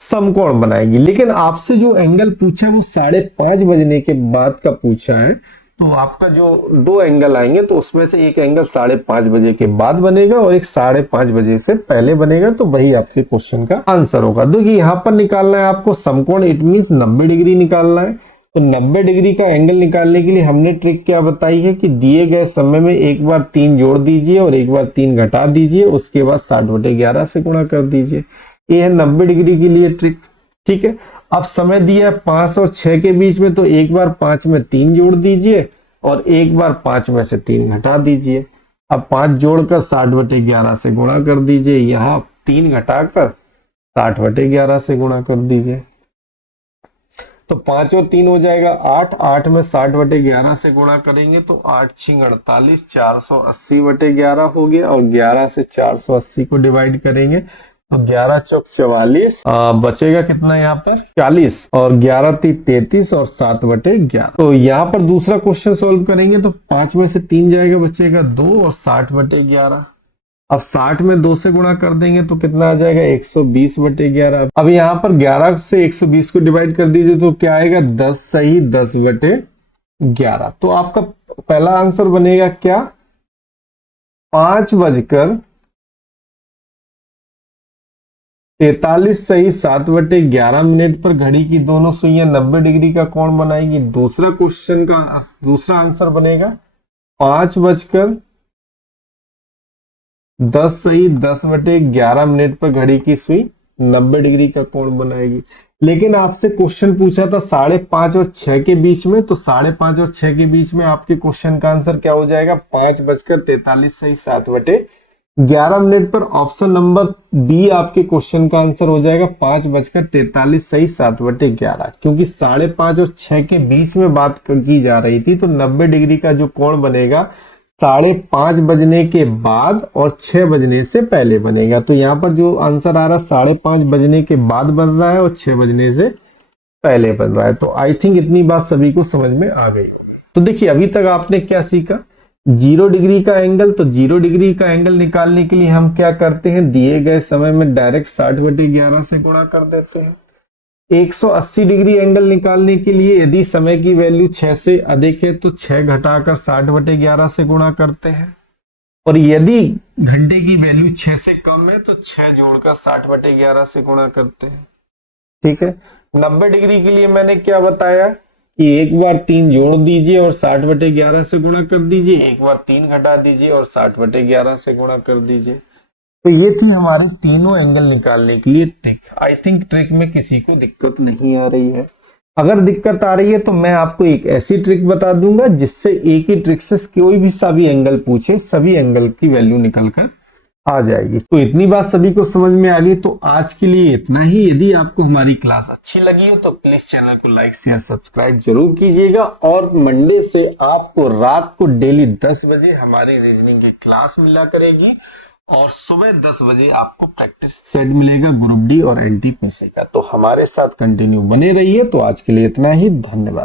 समकोण बनाएगी। लेकिन आपसे जो एंगल पूछा है वो 5:30 बजने के बाद का पूछा है। तो आपका जो 2 एंगल आएंगे तो उसमें से एक एंगल 5:30 बजे के बाद बनेगा और एक 5:30 बजे से पहले बनेगा। तो वही आपके क्वेश्चन का आंसर होगा। देखिए यहाँ पर निकालना है आपको समकोण, इट मींस 90 डिग्री निकालना है। तो 90 डिग्री का एंगल निकालने के लिए हमने ट्रिक क्या बताई है कि दिए गए समय में एक बार 3 जोड़ दीजिए और एक बार 3 घटा दीजिए, उसके बाद 60/11 से गुणा कर दीजिए। ये है 90 डिग्री के लिए ट्रिक। ठीक है, अब समय दिया है 5 और 6 के बीच में, तो एक बार 5 में 3 जोड़ दीजिए और एक बार 5 में से 3 घटा दीजिए। अब 5 जोड़कर 60/11 से गुणा कर दीजिए, यहाँ 3 घटाकर 60/11 से गुणा कर दीजिए। तो 5 और 3 हो जाएगा 8, 8 में 60/11 से गुणा करेंगे तो 8 6 48, 480/11 हो गया। और 11 से 480 को डिवाइड करेंगे तो 11 चौक 44, बचेगा कितना यहाँ पर 40, और 11 3 33 और 7/11। तो यहाँ पर दूसरा क्वेश्चन सोल्व करेंगे तो 5 में से 3 जाएगा, बचेगा 2 और 60/11। अब 60 में 2 से गुणा कर देंगे तो कितना आ जाएगा 120/11। अब यहाँ पर 11 से 120 को डिवाइड कर दीजिए तो क्या आएगा 10 सही 10/11। तो आपका पहला आंसर बनेगा क्या, 5:43 सही 7/11 मिनट पर घड़ी की दोनों सुइयां 90 डिग्री का कोण बनाएगी। दूसरा क्वेश्चन का दूसरा आंसर बनेगा 5:10 सही 10/11 मिनट पर घड़ी की सुई 90 डिग्री का कोण बनाएगी। लेकिन आपसे क्वेश्चन पूछा था 5:30 और 6 के बीच में, तो 5:30 और 6 के बीच में आपके क्वेश्चन का आंसर क्या हो जाएगा, 5:43 सही 7/11 मिनट पर। ऑप्शन नंबर बी आपके क्वेश्चन का आंसर हो जाएगा 5:43 सही 7/11, क्योंकि 5:30 और 6 के बीच में बात की जा रही थी। तो 90 डिग्री का जो कोण बनेगा 5:30 बजने के बाद और 6 बजने से पहले बनेगा। तो यहाँ पर जो आंसर आ रहा है 5:30 बजने के बाद बन रहा है और 6 बजने से पहले बन रहा है। तो आई थिंक इतनी बात सभी को समझ में आ गई होगी। तो देखिए अभी तक आपने क्या सीखा 0 डिग्री का एंगल, तो 0 डिग्री का एंगल निकालने के लिए हम क्या करते हैं, दिए गए समय में डायरेक्ट 60/11 से गुणा कर देते हैं। 180 डिग्री एंगल निकालने के लिए यदि समय की वैल्यू 6 से अधिक है तो 6 घटाकर 60/11 से गुणा करते हैं, और यदि घंटे की वैल्यू 6 से कम है तो 6 जोड़कर 60/11 से गुणा करते हैं। ठीक है। 90 डिग्री के लिए मैंने क्या बताया कि एक बार 3 जोड़ दीजिए और 60/11 से गुणा कर दीजिए, एक बार 3 घटा दीजिए और 60/11 से गुणा कर दीजिए। तो ये थी हमारी तीनों एंगल निकालने के लिए ट्रिक। आई थिंक ट्रिक में किसी को दिक्कत नहीं आ रही है। अगर दिक्कत आ रही है तो मैं आपको एक ऐसी ट्रिक बता दूंगा जिससे एक ही ट्रिक से कोई भी सभी एंगल पूछे, सभी एंगल की वैल्यू निकल कर आ जाएगी। तो इतनी बात सभी को समझ में आ गई। तो आज के लिए इतना ही। यदि आपको हमारी क्लास अच्छी लगी हो तो प्लीज चैनल को लाइक शेयर सब्सक्राइब जरूर कीजिएगा, और मंडे से आपको रात को डेली 10 बजे हमारी रीजनिंग की क्लास मिला करेगी, और सुबह 10 बजे आपको प्रैक्टिस सेट मिलेगा ग्रुप डी और एनटीपीसी का। तो हमारे साथ कंटिन्यू बने रहिए। तो आज के लिए इतना ही, धन्यवाद।